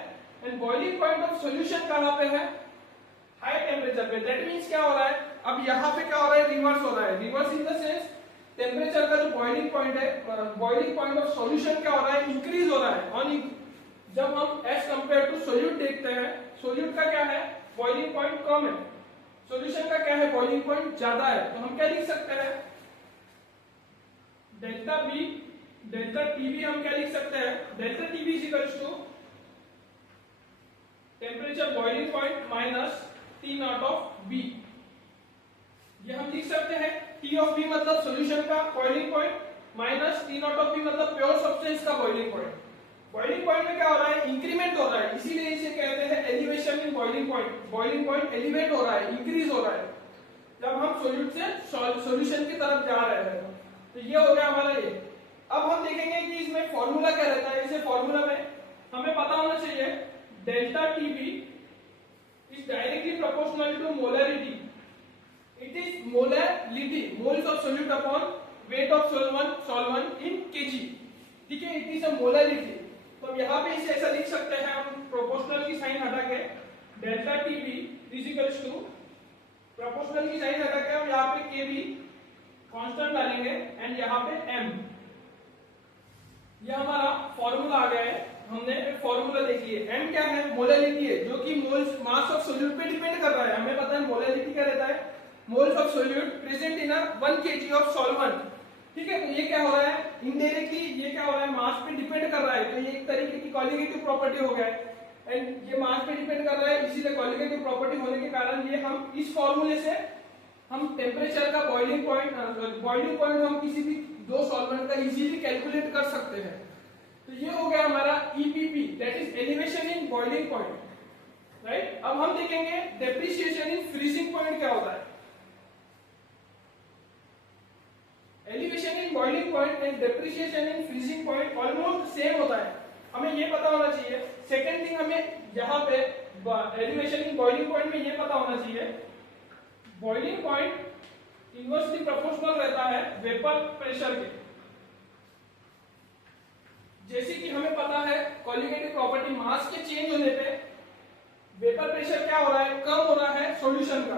and boiling point of solution कहाँ पे है? हाई टेम्परेचर पे। दैट मींस क्या हो रहा है? अब यहाँ पे क्या हो रहा है? रिवर्स हो रहा है। Reverse in the sense temperature का जो बॉइलिंग पॉइंट है, बॉइलिंग पॉइंट ऑफ सॉल्यूशन क्या हो रहा है? इंक्रीज हो रहा है। ऑन जब हम एज कंपेयर टू सोल्यूट देखते हैं, सोल्यूट का क्या है? बॉइलिंग पॉइंट कम है, सॉल्यूशन का क्या है? बॉइलिंग पॉइंट ज्यादा है। तो हम क्या लिख सकते हैं? डेल्टा बी, डेल्टा टीबी हम क्या लिख सकते हैं? Delta TB is equals to temperature boiling point minus T not of B. ये हम लिख सकते हैं टी ऑफ बी मतलब सॉल्यूशन का boiling point minus T not of B मतलब प्योर सब्सटेंस का बॉइलिंग पॉइंट। बॉइलिंग पॉइंट में क्या हो रहा है? इंक्रीमेंट हो रहा है, इसीलिए इसे कहते हैं elevation in boiling point. Boiling point elevate हो रहा है, इंक्रीज हो रहा है जब हम सोल्यूट से सॉल्यूशन की तरफ जा रहे हैं। तो ये हो गया हमारा ये। अब हम देखेंगे कि इसमें फॉर्मूला क्या रहता है। इसे फॉर्मूला में हमें पता होना चाहिए delta TB is directly proportional to molarity. It is molarity, moles of solute upon weight of solvent in kg. ठीक है, इट इज अ मोलरिटी। तो यहाँ पे इसे ऐसा लिख सकते हैं हम, प्रोपोर्शनल की साइन हटा के delta TB is equals to, proportional की साइन हटा के हम यहाँ पे केबी कांस्टेंट डालेंगे एंड यहाँ पे m। ये हमारा फॉर्मूला आ गया है। हमने एक फॉर्मूला देख लिया। m क्या है? मोलरिटी है, जो कि मोल्स मास ऑफ सोल्यूट पे डिपेंड कर रहा है। हमें पता है मोलरिटी क्या रहता है? Moles of solute present in 1 kg of solvent. ठीक है, तो ये क्या हो रहा है? इनडायरेक्टली ये क्या हो रहा है? मास पे डिपेंड कर रहा है। तो ये एक तरीके की कॉलिगेटिव प्रॉपर्टी हो गया है एंड ये मास पे डिपेंड कर रहा है, इसीलिए कॉलिगेटिव प्रॉपर्टी होने के कारण ये हम इस फॉर्मूले से हम टेम्परेचर का बॉइलिंग पॉइंट हम किसी भी दो सॉल्वेंट का इजीली कैलकुलेट कर सकते हैं। तो ये हो गया हमारा EPP, that is elevation in boiling point, right. अब हम देखेंगे डेप्रिसिएशन इन फ्रीजिंग पॉइंट क्या होता है। Elevation in boiling point and depreciation in freezing point almost same होता है। हमें ये पता होना चाहिए। सेकेंड थिंग, हमें यहाँ पे एलिवेशन इन बॉइलिंग पॉइंट में ये पता होना चाहिए, बॉइलिंग पॉइंट इनवर्सली प्रोपोर्शनल रहता है वेपर प्रेशर के। जैसे कि हमें पता है कॉलिगेटिव प्रॉपर्टी, मास के चेंज होने पे वेपर प्रेशर क्या हो रहा है? कम हो रहा है सॉल्यूशन का।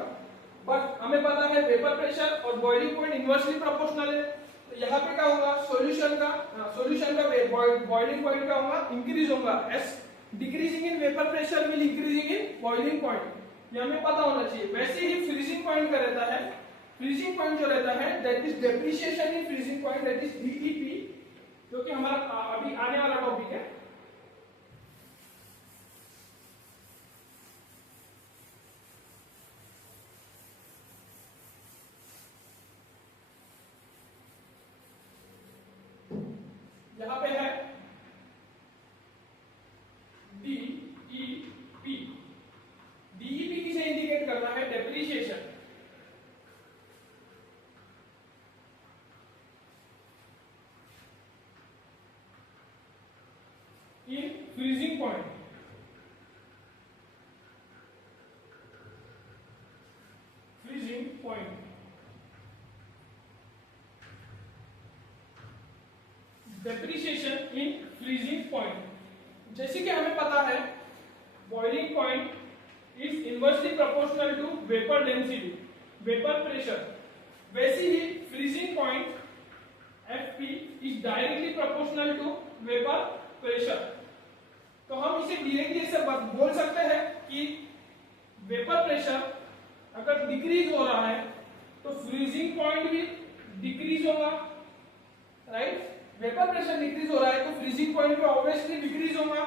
बट हमें पता है वेपर प्रेशर और बॉइलिंग पॉइंट इनवर्सली प्रोपोर्शनल है। तो यहाँ पे क्या होगा? सॉल्यूशन का बॉइलिंग पॉइंट क्या होगा? इंक्रीज होगा। S decreasing in vapour pressure will increasing in boiling point, ये हमें पता होना चाहिए। वैसे ही फ्रीजिंग पॉइंट का रहता है, फ्रीजिंग पॉइंट जो रहता है that is depreciation in freezing point, that is DEP, जो कि हमारा अभी आने वाला टॉपिक है। यहाँ पे है डीईपी। डीईपी किसे इंडिकेट करता है? Depreciation. In freezing point. Freezing point depreciation in freezing point. जैसे कि हमें पता है boiling point is inversely proportional to vapour density, vapour pressure. वैसे ही freezing point FP is directly proportional to vapour pressure. तो हम इसे डायरेक्टली ऐसे बोल सकते हैं कि वेपर प्रेशर अगर डिक्रीज हो रहा है तो फ्रीजिंग पॉइंट भी डिक्रीज होगा, राइट। वेपर प्रेशर डिक्रीज हो रहा है तो फ्रीजिंग पॉइंट भी ऑब्वियसली डिक्रीज होगा।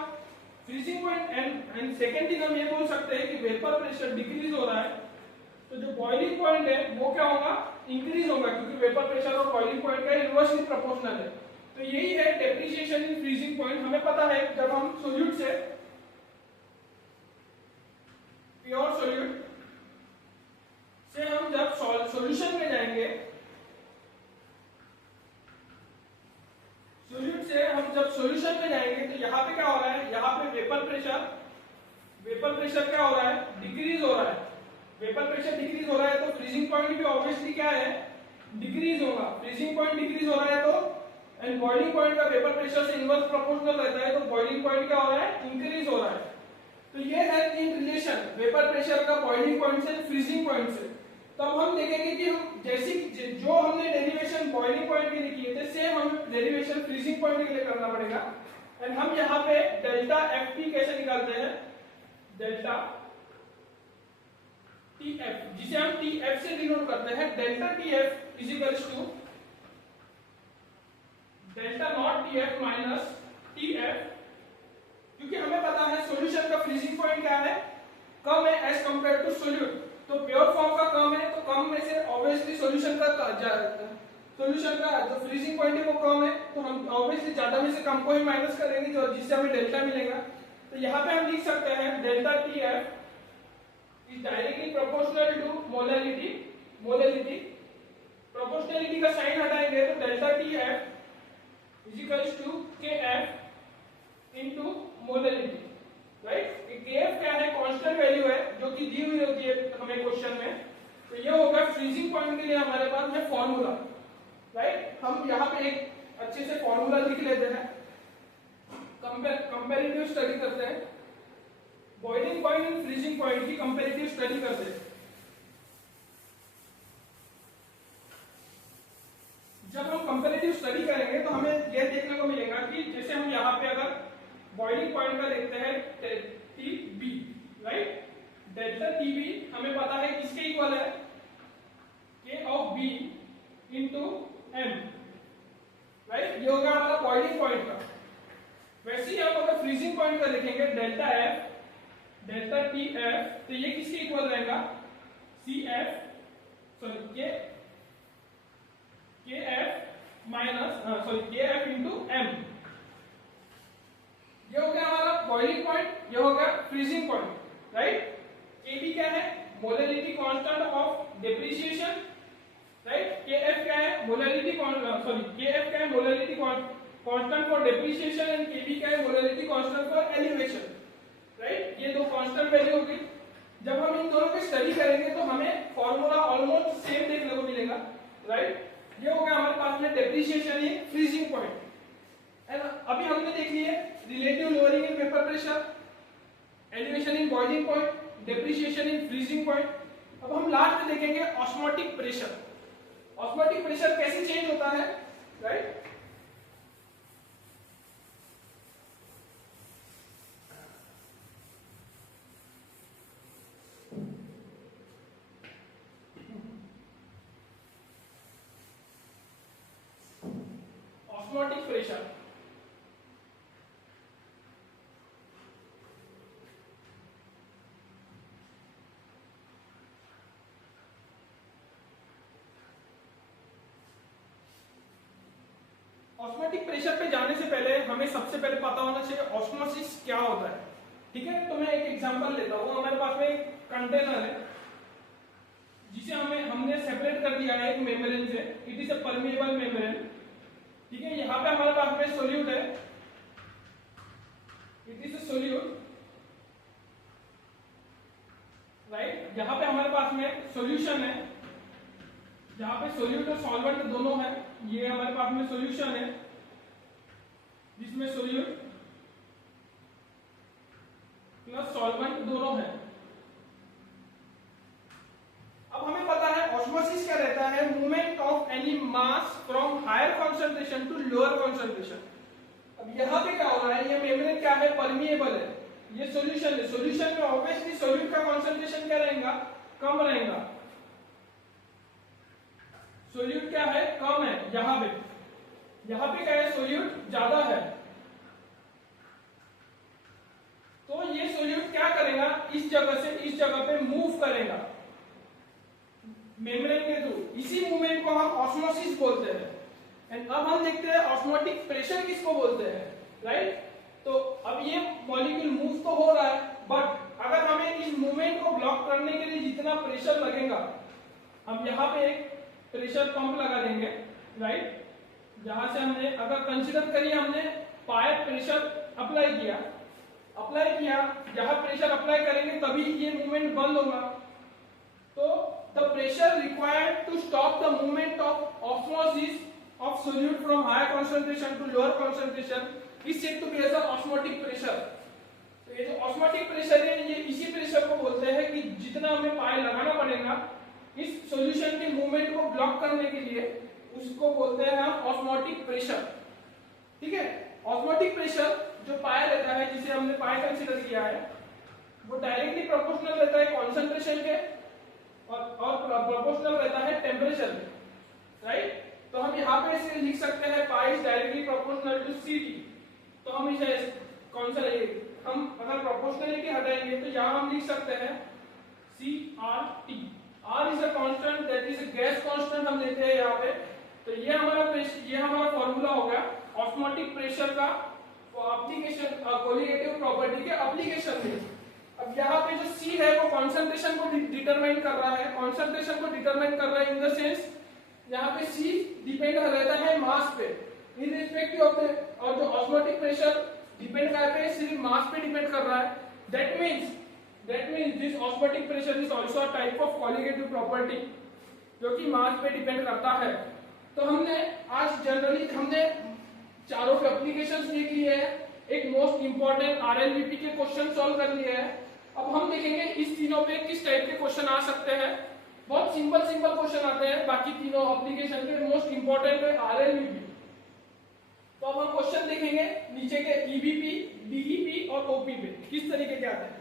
Freezing point and second thing हम ये बोल सकते हैं कि वेपर प्रेशर डिक्रीज हो रहा है तो जो बॉइलिंग पॉइंट है वो क्या होगा, इंक्रीज होगा, क्योंकि वेपर प्रेशर और बॉइलिंग पॉइंट का इनवर्सली प्रोपोर्शनल है। तो यही है डेप्रिसिएशन इन फ्रीजिंग पॉइंट। हमें पता है जब हम सोल्यूट से प्योर सोल्यूट से हम जब सॉल्यूशन में जाएंगे, सोल्यूट से हम जब सॉल्यूशन में जाएंगे तो यहाँ पे क्या हो रहा है, यहाँ पे वेपर प्रेशर क्या हो रहा है, डिक्रीज हो रहा है। वेपर प्रेशर डिक्रीज हो रहा है तो फ्रीजिंग पॉइंट भी ऑब्वियसली क्या है, डिक्रीज होगा। फ्रीजिंग पॉइंट डिक्रीज हो रहा है तो एंड बॉइलिंग पॉइंट का वेपर प्रेशर से इनवर्स प्रोपोर्शनल रहता है तो बॉइलिंग पॉइंट क्या हो रहा है, इंक्रीज हो रहा है। तो ये है इन रिलेशन वेपर प्रेशर का बॉइलिंग पॉइंट से फ्रीजिंग पॉइंट से। तो अब हम देखेंगे कि हम जैसी जो हमने डेरिवेशन बॉइलिंग पॉइंट के लिए किए थे सेम हमें डेरिवेशन फ्रीजिंग पॉइंट के लिए करना पड़ेगा। एंड हम यहाँ पे डेल्टा एफ पी कैसे निकालते हैं, डेल्टा टी एफ, जिसे हम टी एफ से डिनोट करते हैं। Delta T F is equals to delta not T F minus T F, क्योंकि हमें पता है सॉल्यूशन का फ्रीजिंग पॉइंट क्या है, कम है एज कंपेयर टू सोल्यूट। तो प्योर फॉर्म का कम है तो कम में से ऑब्वियसली सॉल्यूशन का जो फ्रीजिंग पॉइंट है वो कम है तो हम ऑब्वियसली ज्यादा में से कम को ही माइनस करेंगे जो जिससे हमें डेल्टा मिलेगा। तो यहाँ पे हम लिख सकते हैं delta T F is directly proportional to molality. Proportionality का साइन हटाएंगे तो delta T F is equals to K F into molality, right. KF क्या है, कांस्टेंट वैल्यू है जो कि दी हुई होती है हमें क्वेश्चन में। तो ये होगा फ्रीजिंग पॉइंट के लिए हमारे पास में फॉर्मूला, राइट। हम यहाँ पे एक अच्छे से फॉर्मूला लिख लेते हैं, कंपैरेटिव स्टडी करते हैं, boiling point and freezing point की कंपैरेटिव स्टडी करते हैं। जब हम कंपैरेटिव स्टडी करेंगे तो हमें यह देखने को मिलेगा कि जैसे हम यहाँ पे अगर बॉइलिंग पॉइंट का देखते हैं T B, right. Delta T B हमें पता है किसके इक्वल है, K of B into M, right. ये होगा हमारा बॉइलिंग पॉइंट का। वैसे ही हम अगर फ्रीजिंग पॉइंट का देखेंगे delta F delta T F, तो ये किसके इक्वल रहेगा, सी एफ सॉरी के एफ माइनस के एफ इंटू एम। ये हो गया हमारा बॉइलिंग पॉइंट, ये हो गया फ्रीजिंग पॉइंट, राइट। केबी क्या है, molality constant of depreciation, right. KF क्या है, मोलैलिटी केएफ क्या है, molality constant for depreciation and KB क्या है, molality constant for elevation, right. ये दो कांस्टेंट वैल्यू होगी। जब हम इन दोनों की स्टडी करेंगे तो हमें फॉर्मूला ऑलमोस्ट सेम देखने को मिलेगा, राइट। ये हो गया हमारे पास में depreciation in freezing point. And अभी हमने देख लिए relative lowering in vapour pressure, elevation in boiling point, depreciation in freezing point. अब हम लास्ट में देखेंगे ऑस्मोटिक प्रेशर। ऑस्मोटिक प्रेशर कैसे चेंज होता है, right. Osmotic pressure osmotic pressure पे जाने से पहले हमें सबसे पहले पता होना चाहिए ऑस्मोसिस क्या होता है, ठीक है। तो मैं एक एग्जांपल लेता हूँ। हमारे पास में एक कंटेनर है जिसे हमने सेपरेट कर दिया है एक मेम्ब्रेन से। It is a permeable membrane, ठीक है। यहाँ पे हमारे पास में सोल्यूट है, it is a solute, right. यहाँ पे हमारे पास में सॉल्यूशन है, यहाँ पे सोल्यूट और सॉल्वेंट दोनों है। ये हमारे पास में सॉल्यूशन है जिसमें सोल्यूट प्लस सॉल्वेंट दोनों है। अब हमें पता है ऑस्मोसिस क्या रहता है, movement of any mass from higher concentration to lower concentration. अब यहाँ पे क्या हो रहा है, ये मेम्ब्रेन क्या है, परमिएबल है, ये सॉल्यूशन है। सॉल्यूशन में ऑब्वियसली सॉल्यूट का कॉन्सेंट्रेशन क्या रहेगा, कम रहेगा, सोल्यूट क्या है, कम है। यहाँ पे क्या है, सोल्यूट ज्यादा है। तो ये सोल्यूट क्या करेगा, इस जगह से इस जगह पे मूव करेगा मेम्ब्रेन के थ्रू। इसी मूवमेंट को हम ऑस्मोसिस बोलते हैं। एंड अब हम देखते हैं ऑस्मोटिक प्रेशर किसको बोलते हैं, राइट। तो अब ये मॉलिक्यूल मूव तो हो रहा है, बट अगर हमें इस मूवमेंट को ब्लॉक करने के लिए जितना प्रेशर लगेगा, हम यहाँ पे एक प्रेशर पंप लगा देंगे, राइट। जहां से हमने अगर कंसीडर करिए हमने पाइप प्रेशर अप्लाई किया, जहां प्रेशर अप्लाई करेंगे तभी ये मूवमेंट बंद होगा। तो the pressure required to stop the movement of osmosis of solute from higher concentration to lower concentration is said to be as osmotic pressure. तो ये जो ऑस्मोटिक प्रेशर है, ये इसी प्रेशर को बोलते हैं कि जितना हमें पाइप लगाना पड़ेगा इस सॉल्यूशन के मूवमेंट को ब्लॉक करने के लिए, उसको बोलते हैं हम ऑस्मोटिक प्रेशर। ठीक है, ऑस्मोटिक प्रेशर जो पाया रहता है, जिसे हमने पाया कंसीडर किया है, वो डायरेक्टली प्रोपोर्शनल रहता है कॉन्सेंट्रेशन के और प्रोपोर्शनल रहता है टेम्परेचर के, राइट। तो हम यहाँ पे इसे लिख सकते हैं pi is directly proportional to Ct। तो हम इसे कौन सा लेंगे, हम अगर प्रोपोर्शनलिटी हटाएंगे तो यहाँ हम लिख सकते हैं CRT। R is a constant, that is a gas constant हम लेते हैं यहाँ पे। तो ये हमारा फॉर्मूला होगा ऑस्मोटिक प्रेशर का एप्लीकेशन, कोलिगेटिव प्रॉपर्टी के एप्लीकेशन में। अब यहाँ पे जो C है वो कंसंट्रेशन को डिटरमाइन कर रहा है, इन द सेंस यहाँ पे C डिपेंड रहता है मास पे, इन रिस्पेक्टिव ऑफ द, और जो ऑस्मोटिक प्रेशर डिपेंड कर पे सिर्फ मास पे डिपेंड कर रहा है। That means this osmotic pressure is also a type of colligative property जो कि मास पे डिपेंड करता है। तो हमने आज जनरली चारों के एप्लीकेशंस देख लिए हैं, एक मोस्ट इंपॉर्टेंट RLVP के क्वेश्चन सॉल्व कर लिए हैं। अब हम देखेंगे इस तीनों पे किस टाइप के क्वेश्चन आ सकते हैं। बहुत सिंपल क्वेश्चन आते हैं, बाकी तीनों एप्लीकेशन के मोस्ट इंपॉर्टेंट है RLVP। तो अब हम क्वेश्चन देखेंगे नीचे के EBP, DEP और OP पे किस तरीके के आते हैं।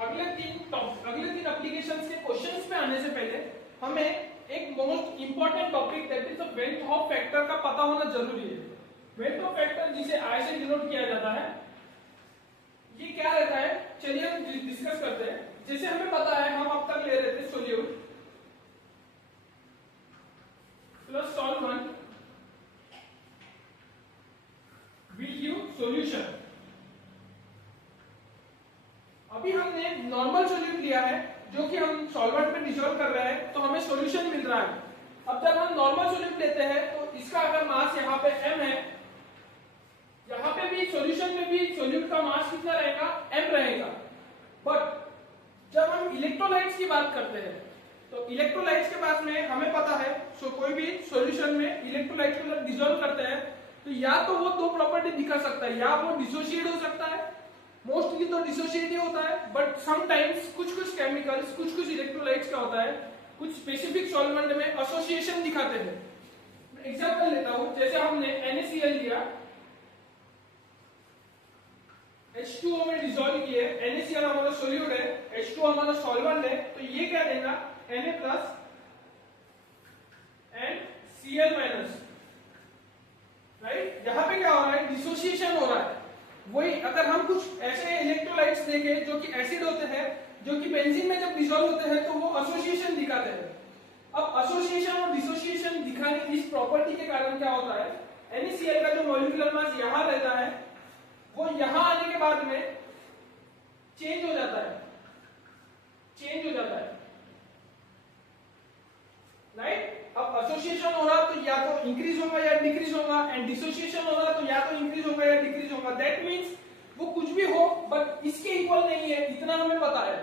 अगले तीन एप्लीकेशंस के क्वेश्चंस पे आने से पहले हमें एक most important topic that is the when half factor का पता होना जरूरी है। वेन हॉफ फैक्टर जिसे I से डिनोट किया जाता है, ये क्या रहता है, चलिए हम डिस्कस करते हैं। जैसे हमें पता है, हम अब तक ले रहे थे solute plus solvent will give solution. अभी हमने नॉर्मल सोल्यूट लिया है जो कि हम सॉल्वेंट में डिसॉल्व कर रहे हैं, तो हमें सॉल्यूशन मिल रहा है। अब जब हम नॉर्मल सोल्यूट लेते हैं तो इसका अगर मास यहाँ पे m है, यहाँ पे भी सॉल्यूशन में भी सोल्यूट का मास कितना रहेगा, m रहेगा। बट जब हम इलेक्ट्रोलाइट्स की बात करते हैं तो इलेक्ट्रोलाइट्स के पास में हमें पता है, कोई भी सॉल्यूशन में इलेक्ट्रोलाइट्स को जब डिसॉल्व करते हैं तो या तो वो दो प्रॉपर्टी दिखा सकता है, या वो डिसोशिएट हो सकता है, मोस्टली तो डिसोशिएट ही होता है, बट समटाइम्स कुछ केमिकल्स, कुछ इलेक्ट्रोलाइट्स क्या होता है, कुछ स्पेसिफिक सॉल्वेंट में एसोसिएशन दिखाते हैं। एग्जांपल लेता हूं, जैसे हमने NaCl लिया, H2O में डिसॉल्व किए, NaCl हमारा सोल्यूट है, H2O हमारा सॉल्वेंट है, तो ये क्या देगा Na plus and Cl minus, right. यहाँ पे क्या हो रहा है, डिसोसिएशन हो रहा है। वही अगर हम कुछ ऐसे इलेक्ट्रोलाइट्स देखें जो कि एसिड होते हैं, जो कि बेंजीन में जब डिसॉल्व होते हैं तो वो एसोसिएशन दिखाते हैं। अब एसोसिएशन और डिसोसिएशन दिखाने की इस प्रॉपर्टी के कारण क्या होता है, NaCl का जो मॉलिक्यूलर मास यहाँ रहता है वो यहाँ आने के बाद में चेंज हो जाता है, राइट। अब एसोसिएशन हो रहा तो या तो इंक्रीज होगा या डिक्रीज होगा, एंड डिसोसिएशन हो रहा तो या तो इंक्रीज होगा या डिक्रीज होगा। दैट मींस वो कुछ भी हो बट इसके इक्वल नहीं है, इतना हमें पता है।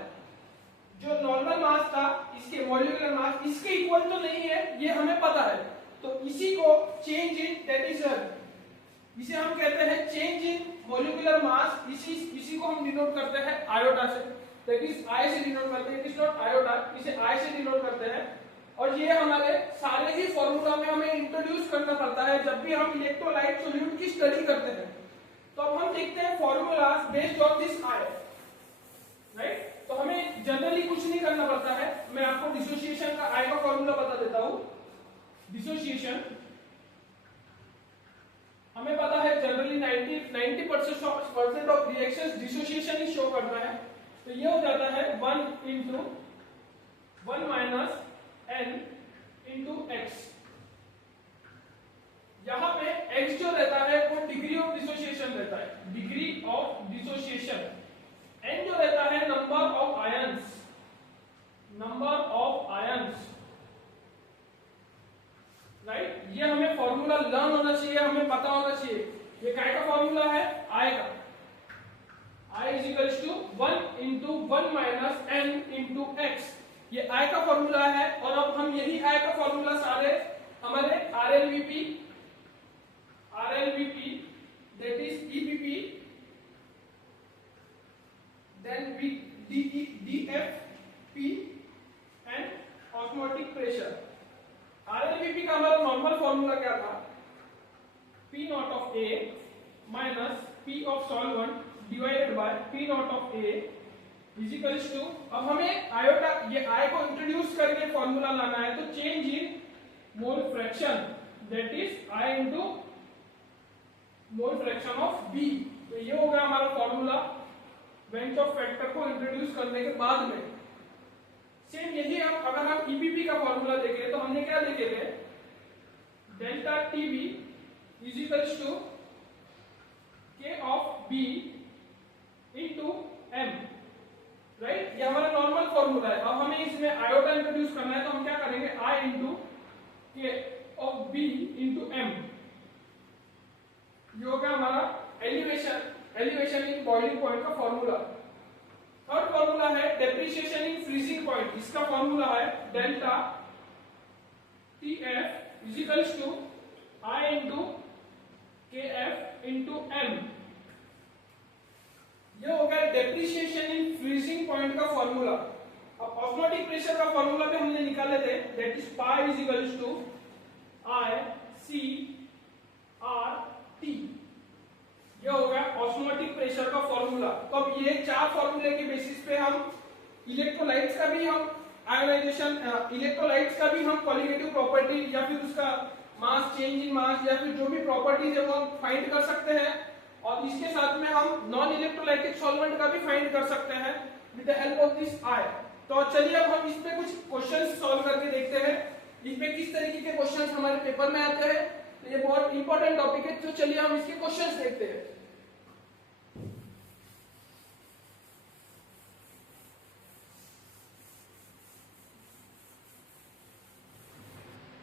जो नॉर्मल मास था, इसके मॉलिक्यूलर मास इसके इक्वल तो नहीं है, ये हमें पता है। तो इसी को चेंज इन, दैट इज इसे हम कहते हैं चेंज इन मॉलिक्यूलर मास। इसी को हम डिनोट करते हैं आयोटा से, दैट इज I से डिनोट करते हैं, इट इज नॉट आयोटा, इसे I से डिनोट करते हैं। और ये हमारे सारे ही फॉर्मूला में हमें इंट्रोड्यूस करना पड़ता है जब भी हम इलेक्ट्रोलाइट सोल्यूट की स्टडी करते हैं। तो अब हम देखते हैं formulas based on this I, right. तो हमें जनरली कुछ नहीं करना पड़ता है, मैं आपको डिसोसिएशन का आई का फॉर्मूला बता देता हूं। डिसोसिएशन हमें पता है generally 90% of reactions dissociation he show करता है। तो ये हो जाता है 1 into 1 minus n into x. यहां पे x जो रहता है वो डिग्री ऑफ डिसोसिएशन रहता है, डिग्री ऑफ डिसोसिएशन। n जो रहता है number of ions, number of ions, right. ये हमें फॉर्मूला लर्न होना चाहिए, हमें पता होना चाहिए। ये काय का फॉर्मूला है? I का। I is equals to 1 into 1 minus n into x. ये I का फॉर्मूला है और अब हम यही I का फॉर्मूला सारे हमारे RLVP that is EPP then DFP and osmotic pressure। RLVP का हमारा नॉर्मल फॉर्मूला क्या था? P not of A minus P of solvent divided by P not of A is equals to, अब हमें iota ये I को introduce करके formula लाना है, तो change in mole fraction that is I into mole fraction of B। तो ये होगा हमारा फॉर्मूला वेंचर फैक्टर को इंट्रोड्यूस करने के बाद में। सेम यही हम अगर हम ईपीपी का फॉर्मूला देखें तो हमने क्या देखे थे? Delta TB is equals to K of B into m, right. ये हमारा नॉर्मल फॉर्मूला है। अब हमें इसमें आयोटा इंट्रोड्यूस करना है, तो हम क्या करेंगे? I into K of B into M. ये होगा हमारा एलिवेशन इन बॉइलिंग पॉइंट का फॉर्मूला। थर्ड फॉर्मूला है डेप्रिसिएशन इन फ्रीजिंग पॉइंट। इसका फॉर्मूला है delta TF is equals to I into K F into M. ये हो गया डेप्रिसिएशन इन फ्रीजिंग पॉइंट का फॉर्मूला। अब ऑस्मोटिक प्रेशर का फॉर्मूला भी हमने निकाले थे, that is pi is equals to I C R T. ये हो गया ऑस्मोटिक प्रेशर का फॉर्मूला। तो अब ये चार फॉर्मूले के बेसिस पे हम इलेक्ट्रोलाइट्स का भी हम आयोनाइजेशन, इलेक्ट्रोलाइट्स का भी हम कॉलिगेटिव प्रॉपर्टी या फिर उसका मास, चेंज इन मास या फिर जो भी प्रॉपर्टीज है वो हम फाइंड कर सकते हैं। और इसके साथ में हम नॉन इलेक्ट्रोलाइटिक सॉल्वेंट का भी फाइंड कर सकते हैं with the help of this I. तो चलिए अब हम इस पे कुछ क्वेश्चंस सॉल्व करके देखते हैं, इसमें किस तरीके के क्वेश्चंस हमारे पेपर में आते हैं। तो ये बहुत इंपॉर्टेंट टॉपिक है, तो चलिए हम इसके क्वेश्चंस देखते हैं।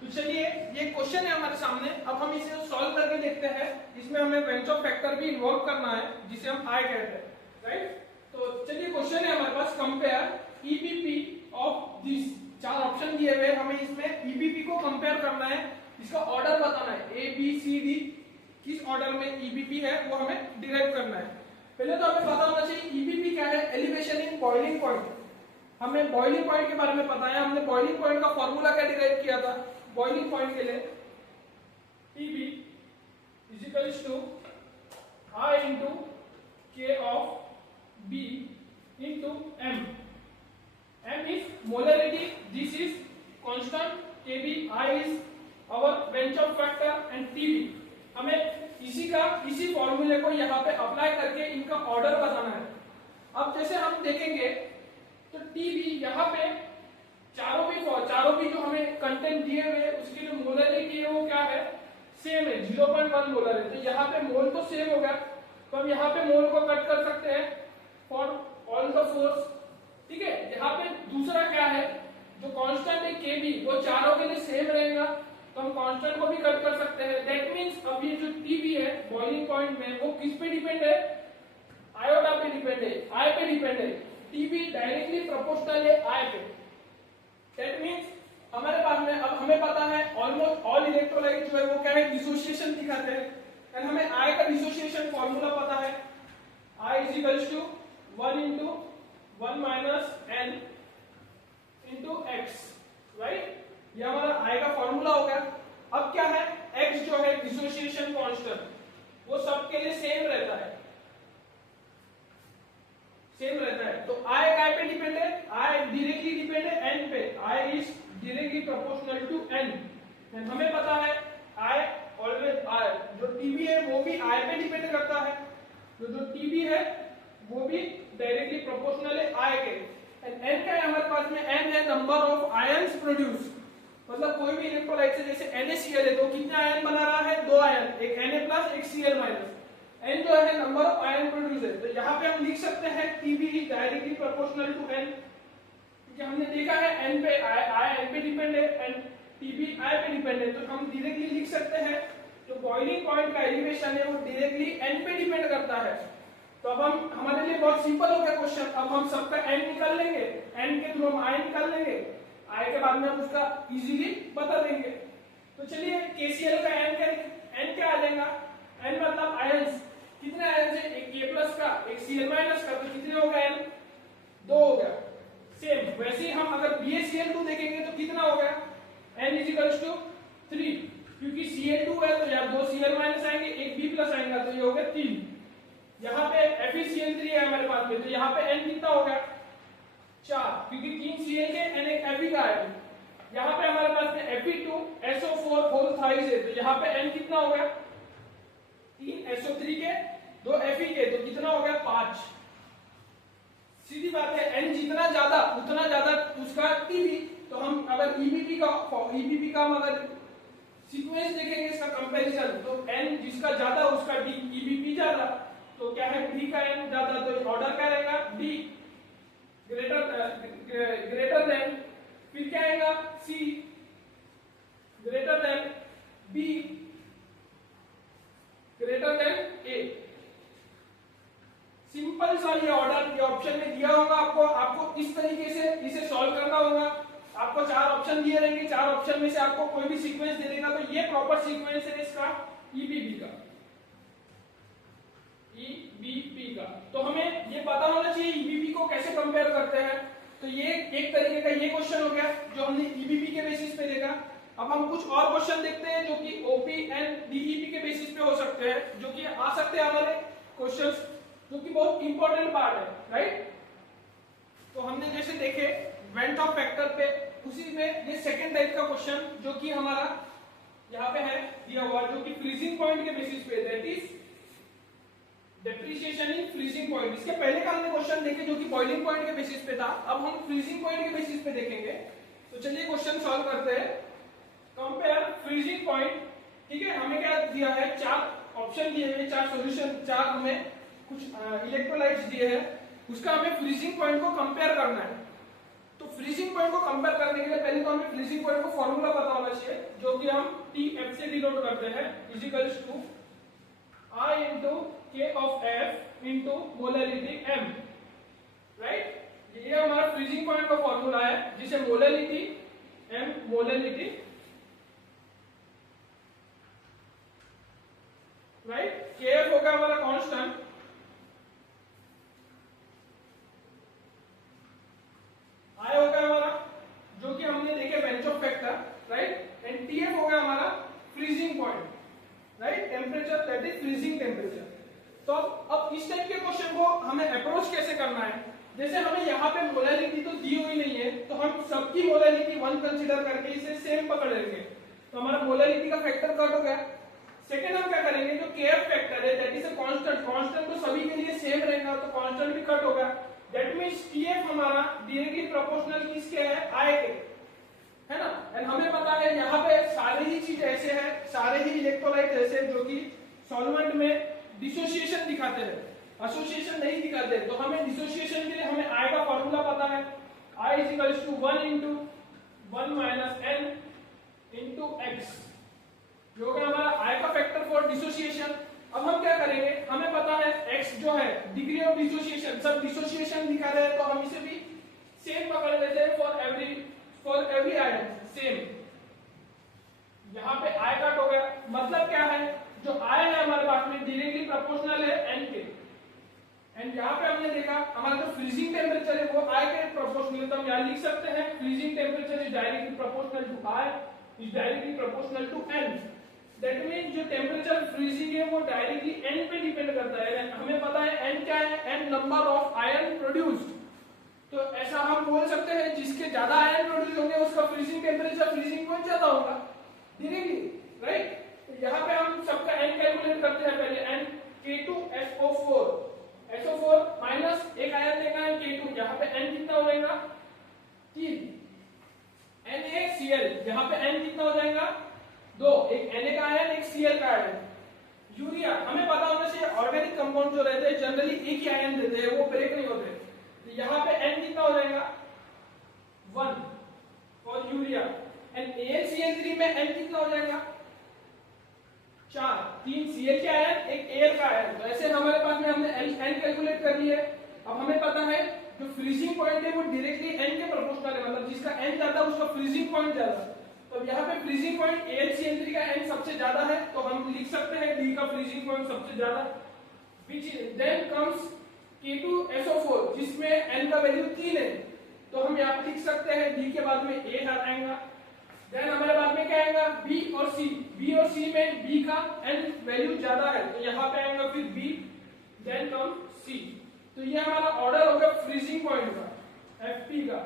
तो चलिए ये क्वेश्चन है हमारे सामने, अब हम इसे सॉल्व करके देखते हैं। इसमें हमें वेंचर फैक्टर भी इन्वॉल्व करना है जिसे हम आई कहते हैं, राइट। तो चलिए क्वेश्चन है हमारे पास, कंपेयर ईबीपी ऑफ दिस। चार ऑप्शन दिए हुए, हमें इसमें ईबीपी को कंपेयर करना है, इसका ऑर्डर बताना है, ए बी सी डी किस ऑर्डर में ईबीपी है वो हमें डिराइव करना है। पहले तो हमें पता होना चाहिए ईबीपी क्या है। Elevation in boiling point. हमें बॉइलिंग पॉइंट के बारे में पता है, हमने बॉइलिंग पॉइंट का फॉर्मूला क्या डिराइव किया था बॉइलिंग पॉइंट के लिए? TB is equals to I into K of B into M. M is molarity, this is constant, KB, I is our Benchoff factor and TB। हमें इसी फॉर्मूले को यहाँ पे अप्लाई करके इनका ऑर्डर बताना है। अब जैसे हम देखेंगे तो TB यहाँ पे चारों भी जो हमें कंटेंट दिए हुए उसकी जो मोलरिटी है वो क्या है? सेम है, 0.1 मोलर है। तो यहाँ पे मोल तो सेम होगा, तो हम यहाँ पे मोल को कट कर सकते हैं फॉर ऑल द फोर्स, ठीक है। यहाँ पे दूसरा क्या है, जो कांस्टेंट है केबी वो चारों के लिए सेम रहेगा, तो हम कांस्टेंट को भी कट कर सकते हैं। दैट मींस अब ये जो टीबी है बॉइलिंग पॉइंट में वो किस पे डिपेंड है? आयोटा पे डिपेंड है, आई पे डिपेंड है। टीबी डायरेक्टली प्रोपोर्शनल है आई पे। That means हमारे पास में अब हमें पता है ऑलमोस्ट ऑल इलेक्ट्रोलाइट जो है वो क्या है? डिसोसिएशन दिखाते हैं। एंड हमें I का डिसोसिएशन फॉर्मूला पता है, I is equals to 1 into 1 minus n into x, right. ये हमारा I का फॉर्मूला हो गया। अब क्या है? x जो है डिसोसिएशन कांस्टेंट वो सबके लिए सेम रहता है, सेम रहता है। तो आई काय पे डिपेंड है, आई डायरेक्टली डिपेंड है एन पे, i is directly proportional to n. हमें पता है आई ऑलवेज आई, जो टीबी है वो भी आई पे डिपेंड करता है, जो टीबी है वो भी डायरेक्टली प्रोपोर्शनल है आई के। एंड एन का हमारे पास में एन है नंबर ऑफ आयंस प्रोड्यूस, मतलब कोई भी इलेक्ट्रोलाइट से जैसे NaCl है तो कितने आयन बना रहा है, 2 आयन, एक Na एक Cl माइनस। n जो है नंबर ऑफ आयन प्रोड्यूस है, तो यहाँ पे हम लिख सकते हैं Tb is directly proportional to n, क्योंकि हमने देखा है n पे I n पे डिपेंड है एंड Tb I पे डिपेंड है, तो हम डायरेक्टली लिख सकते हैं जो बॉइलिंग पॉइंट का एलिवेशन है वो डायरेक्टली n पे डिपेंड करता है। तो अब हम हमारे लिए बहुत सिंपल हो गया क्वेश्चन, अब हम सबका n निकाल लेंगे, n के थ्रू हम I निकाल लेंगे, I के बाद में हम उसका इजीली बता देंगे। तो चलिए KCl का n क्या आ जाएगा, n मतलब आयंस, कितने आयंस है, एक K+ का एक Cl- का, तो कितने हो गए n, 2 हो गया। सेम वैसे ही हम अगर BaCl2 देखेंगे तो कितना हो गया, n = 3, क्योंकि Cl2 है तो यहाँ 2 Cl- आएंगे, एक B+ आएगा, तो ये हो गया 3। यहाँ पे FeCl3 है हमारे पास में, तो यहाँ पे n कितना हो गया, 4, क्योंकि 3 Cl के n एक Fe का है। यहाँ पे हमारे पास में Fe2SO4 होल थ्राइस है, तो यहाँ पे n कितना हो गया, 3 SO3 के 2 Fe के, तो कितना हो गया 5। सीधी बात है, n जितना ज्यादा उतना ज्यादा उसका Tb। तो हम अगर EBP का हम अगर सीक्वेंस देखेंगे इसका कंपैरिजन, तो n जिसका ज्यादा उसका EBP ज्यादा, तो क्या है D का n ज्यादा, तो ऑर्डर क्या रहेगा, D ग्रेटर देन, फिर क्या आएगा C greater than B greater than A। Simple सा ये ऑर्डर ये ऑप्शन में दिया होगा आपको इस तरीके से इसे सॉल्व करना होगा। आपको 4 ऑप्शन दिए रहेंगे, 4 ऑप्शन में से आपको कोई भी सीक्वेंस दे देगा, तो ये प्रॉपर सीक्वेंस है इसका EBP का, EBP का। तो हमें ये पता होना चाहिए EBP को कैसे कंपेयर करते हैं। तो ये एक तरीके का ये क्वेश्चन हो गया जो हमने EBP के बेसिस पे देखा। अब हम कुछ और क्वेश्चन देखते हैं जो कि OP एंड DEP के बेसिस पे हो सकते हैं, जो कि आ सकते हैं हमारे क्वेश्चंस, जो कि बहुत इंपॉर्टेंट पार्ट है, राइट। तो हमने जैसे देखे वेंट ऑफ फैक्टर पे, उसी में ये सेकंड टाइप का क्वेश्चन जो कि हमारा यहाँ पे है दिया हुआ, जो कि फ्रीजिंग पॉइंट के बेसिस पे, that is depreciation in freezing point. इसके पहले का हमने क्वेश्चन देखे जो कि बॉइलिंग पॉइंट के बेसिस पे था, अब हम फ्रीजिंग पॉइंट के बेसिस पे देखेंगे। तो चलिए क्वेश्चन सॉल्व करते हैं। कंपेयर फ्रीजिंग पॉइंट, ठीक है, हमें क्या दिया है, 4 ऑप्शन दिए हुए, 4 सॉल्यूशन, 4 हमें कुछ इलेक्ट्रोलाइट्स दिए हैं, उसका हमें फ्रीजिंग पॉइंट को कंपेयर करना है। तो फ्रीजिंग पॉइंट को कंपेयर करने के लिए पहले तो हमें फ्रीजिंग पॉइंट को फॉर्मूला पता होना चाहिए, जो कि हम TF से डिनोट करते हैं, equals to I into K of F into molarity M, right. ये हमारा फ्रीजिंग पॉइंट का फॉर्मूला है, जिसे molarity M molarity, right, Kf होगा हमारा कांस्टेंट, I होगा हमारा जो कि हमने देखे bench of factor, right, and Tf होगा हमारा freezing point, right, temperature, that is freezing temperature. तो अब इस टाइप के क्वेश्चन को हमें अप्रोच कैसे करना है, जैसे हमें यहाँ पे मोलरिटी तो दी हुई नहीं है, तो हम सबकी मोलरिटी 1 कंसीडर करके इसे सेम पकड़ लेंगे, तो हमारा मोलरिटी का फैक्टर कट हो गया। सेकेंड हम क्या करेंगे, जो Kf फैक्टर है that is a constant, constant तो सभी के लिए सेम रहेगा, तो कांस्टेंट भी कट होगा, दैट मींस Tf हमारा डायरेक्टली प्रोपोर्शनल किसके है, I के, है ना। एंड हमें पता है यहाँ पे सारे ही चीज ऐसे हैं, सारे ही इलेक्ट्रोलाइट ऐसे जो कि सॉल्वेंट में डिसोसिएशन दिखाते हैं, एसोसिएशन नहीं दिखाते। तो हमें डिसोसिएशन के लिए हमें I का फॉर्मूला पता है, I = 1 × 1 - n × x, जो कि हमारा I का फैक्टर फॉर डिसोसिएशन। अब हम क्या करेंगे, हमें पता है x जो है डिग्री ऑफ डिसोसिएशन, सब डिसोसिएशन दिखा रहे हैं, तो हम इसे भी सेम पकड़ लेते हैं फॉर एवरी आयन सेम। यहाँ पे I कट हो गया, मतलब क्या है, जो I है हमारे पास में डायरेक्टली प्रोपोर्शनल है n के, एंड यहाँ पे हमने देखा हमारा जो फ्रीजिंग टेम्परेचर है वो I के प्रोपोर्शनल है, तो हम यहाँ लिख सकते हैं freezing temperature is directly proportional to I is directly proportional to n। That means जो टेम्परेचर फ्रीजिंग है वो डायरेक्टली एन पे डिपेंड करता है। हमें पता है एन क्या है, n number of ion produced. तो ऐसा हम बोल सकते हैं जिसके ज्यादा आयन प्रोड्यूस होंगे उसका फ्रीजिंग टेम्परेचर, फ्रीजिंग पॉइंट ज्यादा होगा डायरेक्टली, राइट। तो यहाँ पे हम सबका एन कैलकुलेट करते हैं पहले, एन K2SO4 SO4 माइनस एक आयन लेना है K2, यहाँ पे एन कितना हो जाएगा 3, NaCl यहाँ पे एन कितना हो जाएगा 2, एक Na का आयन एक Cl का आयन। यूरिया हमें पता होना चाहिए ऑर्गेनिक कंपाउंड जो रहते हैं जनरली एक ही आयन देते हैं, वो ब्रेक नहीं होते। तो यहाँ पे एन कितना हो जाएगा 1 फॉर यूरिया, एंड AlCl3 में एन कितना हो जाएगा 4, 3 Cl का आयन एक Al का आयन। तो ऐसे हमारे पास में हमने एन कैलकुलेट कर लिया है। अब हमें पता है जो फ्रीजिंग पॉइंट है वो डायरेक्टली एन के प्रोपोर्शनल है, मतलब जिसका एन ज्यादा उसका फ्रीजिंग पॉइंट ज्यादा। तो यहाँ पे फ्रीजिंग पॉइंट AlCl3 का एन सबसे ज्यादा है, तो हम लिख सकते हैं D का फ्रीजिंग पॉइंट सबसे ज्यादा, which then comes K2SO4 जिसमें एन का वैल्यू 3 है। तो हम यहाँ पे लिख सकते हैं D के बाद में A आएगा, देन हमारे बाद में क्या आएगा B और C, B और C में B का एन वैल्यू ज्यादा है तो यहाँ पे आएगा फिर B, देन कम C। तो ये हमारा ऑर्डर होगा फ्रीजिंग पॉइंट का FP का।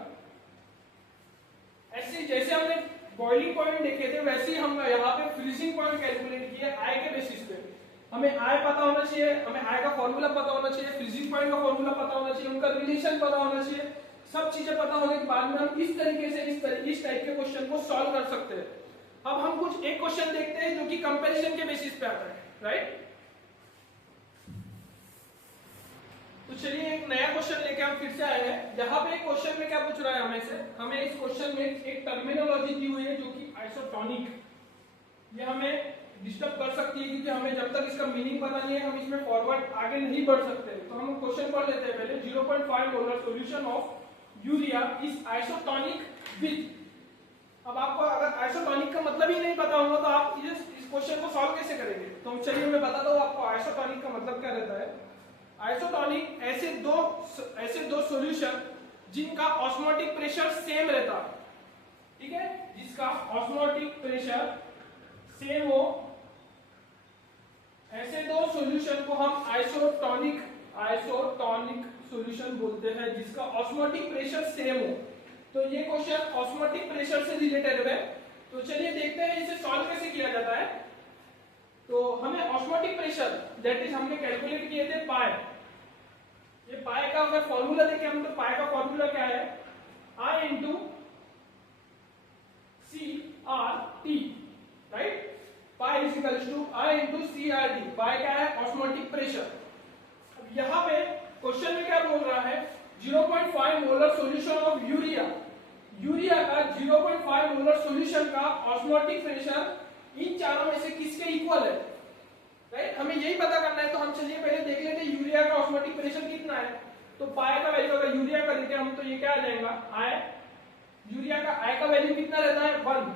ऐसे जैसे हमने बॉइलिंग पॉइंट देखे थे वैसे ही हम यहाँ पे फ्रीजिंग पॉइंट कैलकुलेट किए I के बेसिस पे। हमें I पता होना चाहिए, हमें I का फॉर्मूला पता होना चाहिए, फ्रीजिंग पॉइंट का फॉर्मूला पता होना चाहिए, उनका रिलेशन पता होना चाहिए। सब चीजें पता होने के बाद में हम इस तरीके से इस टाइप के क्वेश्चन को सॉल्व कर सकते हैं। अब हम कुछ एक क्वेश्चन देखते हैं जो कि कंपैरिजन के बेसिस पे आता है, राइट। तो चलिए एक नया क्वेश्चन लेके हम फिर से आए हैं। यहाँ पे क्वेश्चन में क्या पूछ रहा है हमें से, हमें इस क्वेश्चन में एक टर्मिनोलॉजी दी हुई है जो कि आइसोटोनिक, ये हमें डिस्टर्ब कर सकती है क्योंकि हमें जब तक इसका मीनिंग पता नहीं है हम इसमें फॉरवर्ड आगे नहीं बढ़ सकते। तो हम क्वेश्चन पढ़ लेते हैं पहले। 0.5 molar solution of urea is isotonic with. अब आपको अगर आइसोटोनिक का मतलब ही नहीं पता होगा तो आप इस क्वेश्चन को सॉल्व कैसे करेंगे। तो चलिए मैं बताता हूँ आपको आइसोटोनिक का मतलब क्या रहता है। आइसोटोनिक ऐसे दो सॉल्यूशन जिनका ऑस्मोटिक प्रेशर सेम रहता है, ठीक है, जिसका ऑस्मोटिक प्रेशर सेम हो, ऐसे दो सॉल्यूशन को हम आइसोटोनिक सॉल्यूशन बोलते हैं जिसका ऑस्मोटिक प्रेशर सेम हो। तो ये क्वेश्चन ऑस्मोटिक प्रेशर से रिलेटेड है। तो चलिए देखते हैं इसे सॉल्व कैसे किया जाता है। तो हमें ऑस्मोटिक प्रेशर दैट इज हमने कैलकुलेट किए थे पाई। ये पाई का अगर फॉर्मूला देखें हम तो पाई का फॉर्मूला क्या है, I into CRT, right. Pi is equals to I into CRT। Pi क्या है ऑस्मोटिक प्रेशर। अब यहाँ पे क्वेश्चन में क्या बोल रहा है 0.5 मोलर सॉल्यूशन ऑफ यूरिया का 0.5 मोलर सॉल्यूशन का ऑस्मोटिक प्रेशर इन चारों में से किसके इक्वल है, राइट। हमें यही पता करना है। तो हम चलिए पहले देख लेते हैं यूरिया का ऑस्मोटिक प्रेशर कितना है। तो पाई का वैल्यू अगर यूरिया का लेते हम तो ये क्या आ जाएगा I, यूरिया का I का वैल्यू कितना रहता है 1,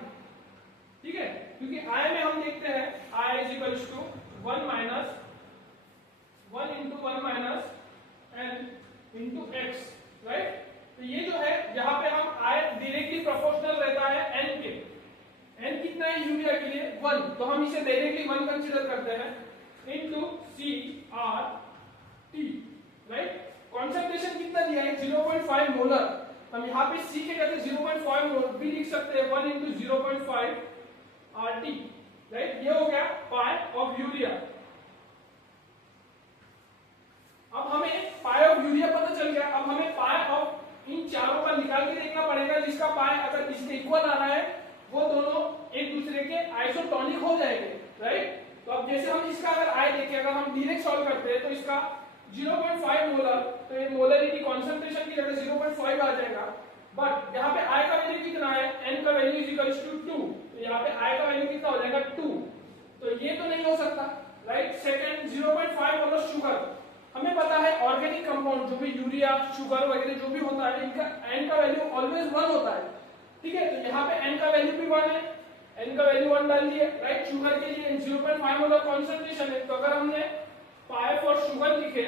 ठीक है, क्योंकि I में हम देखते हैं I is equals to 1 minus 1 into 1 minus n into x, right. तो ये जो है यहाँ पे हम I डायरेक्टली प्रोपोर्शनल रहता है n के। n कितना है यूरिया के लिए 1, तो हम इसे डायरेक्टली 1 कंसीडर करते हैं इंटू CRT, राइट। कॉन्सेंट्रेशन कितना दिया है 0.5 मोलर। हम यहाँ पे C के जगह 0.5 मोलर भी लिख सकते हैं 1 इंटू 0.5 RT, राइट। ये हो गया पाई ऑफ यूरिया। अब हमें पाई ऑफ यूरिया पता चल गया। अब हमें पाई ऑफ इन चारों का निकाल के देखना पड़ेगा जिसका पाई अगर इसके इक्वल आ रहा है वो दोनों एक दूसरे के आइसोटोनिक हो जाएंगे, राइट। तो अब जैसे हम इसका अगर I देखें, अगर हम डायरेक्ट सॉल्व करते हैं तो इसका 0.5 मोलर, तो ये मोलरिटी कॉन्सेंट्रेशन की जगह 0.5 आ जाएगा। बट यहाँ पे I का वैल्यू कितना है, N का वैल्यू इज इक्वल्स टू 2, तो यहाँ पे I का वैल्यू कितना हो जाएगा 2। तो ये तो नहीं हो सकता, राइट। Second 0.5 molar sugar. हमें पता है ऑर्गेनिक कंपाउंड जो भी यूरिया शुगर वगैरह जो भी होता है इनका N का वैल्यू ऑलवेज 1 होता है, ठीक है। तो यहाँ पे N का वैल्यू भी 1 है, N का वैल्यू 1 डाल दिए, राइट। शुगर के लिए 0.5 मोलर कॉन्सेंट्रेशन है, तो अगर हमने पाई फॉर शुगर लिखे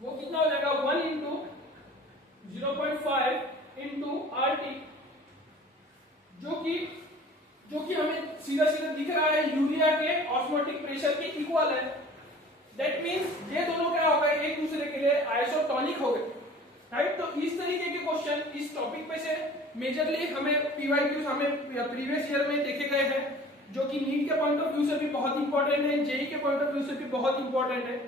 वो कितना हो जाएगा 1 इंटू 0.5 इंटू RT, जो कि हमें सीधा सीधा दिख रहा है यूरिया के ऑस्मोटिक प्रेशर के इक्वल है। दैट मींस ये दोनों क्या हो गए, एक दूसरे के लिए आइसोटोनिक हो गए, राइट। तो इस तरीके के क्वेश्चन इस टॉपिक पे से मेजरली हमें पीवाईक्यूज हमें प्रीवियस ईयर में देखे गए हैं, जो कि नीट के पॉइंट ऑफ व्यू से भी बहुत इंपॉर्टेंट है, जेई के पॉइंट ऑफ व्यू से भी बहुत इंपॉर्टेंट है।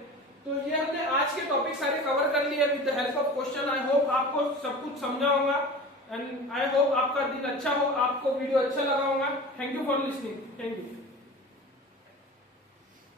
तो ये हमने आज के टॉपिक सारे कवर कर लिए with the help of question. I hope आपको सब कुछ समझा होगा एंड आई होप आपका दिन अच्छा हो, आपको वीडियो अच्छा लगा होगा। Thank you for listening. Thank you.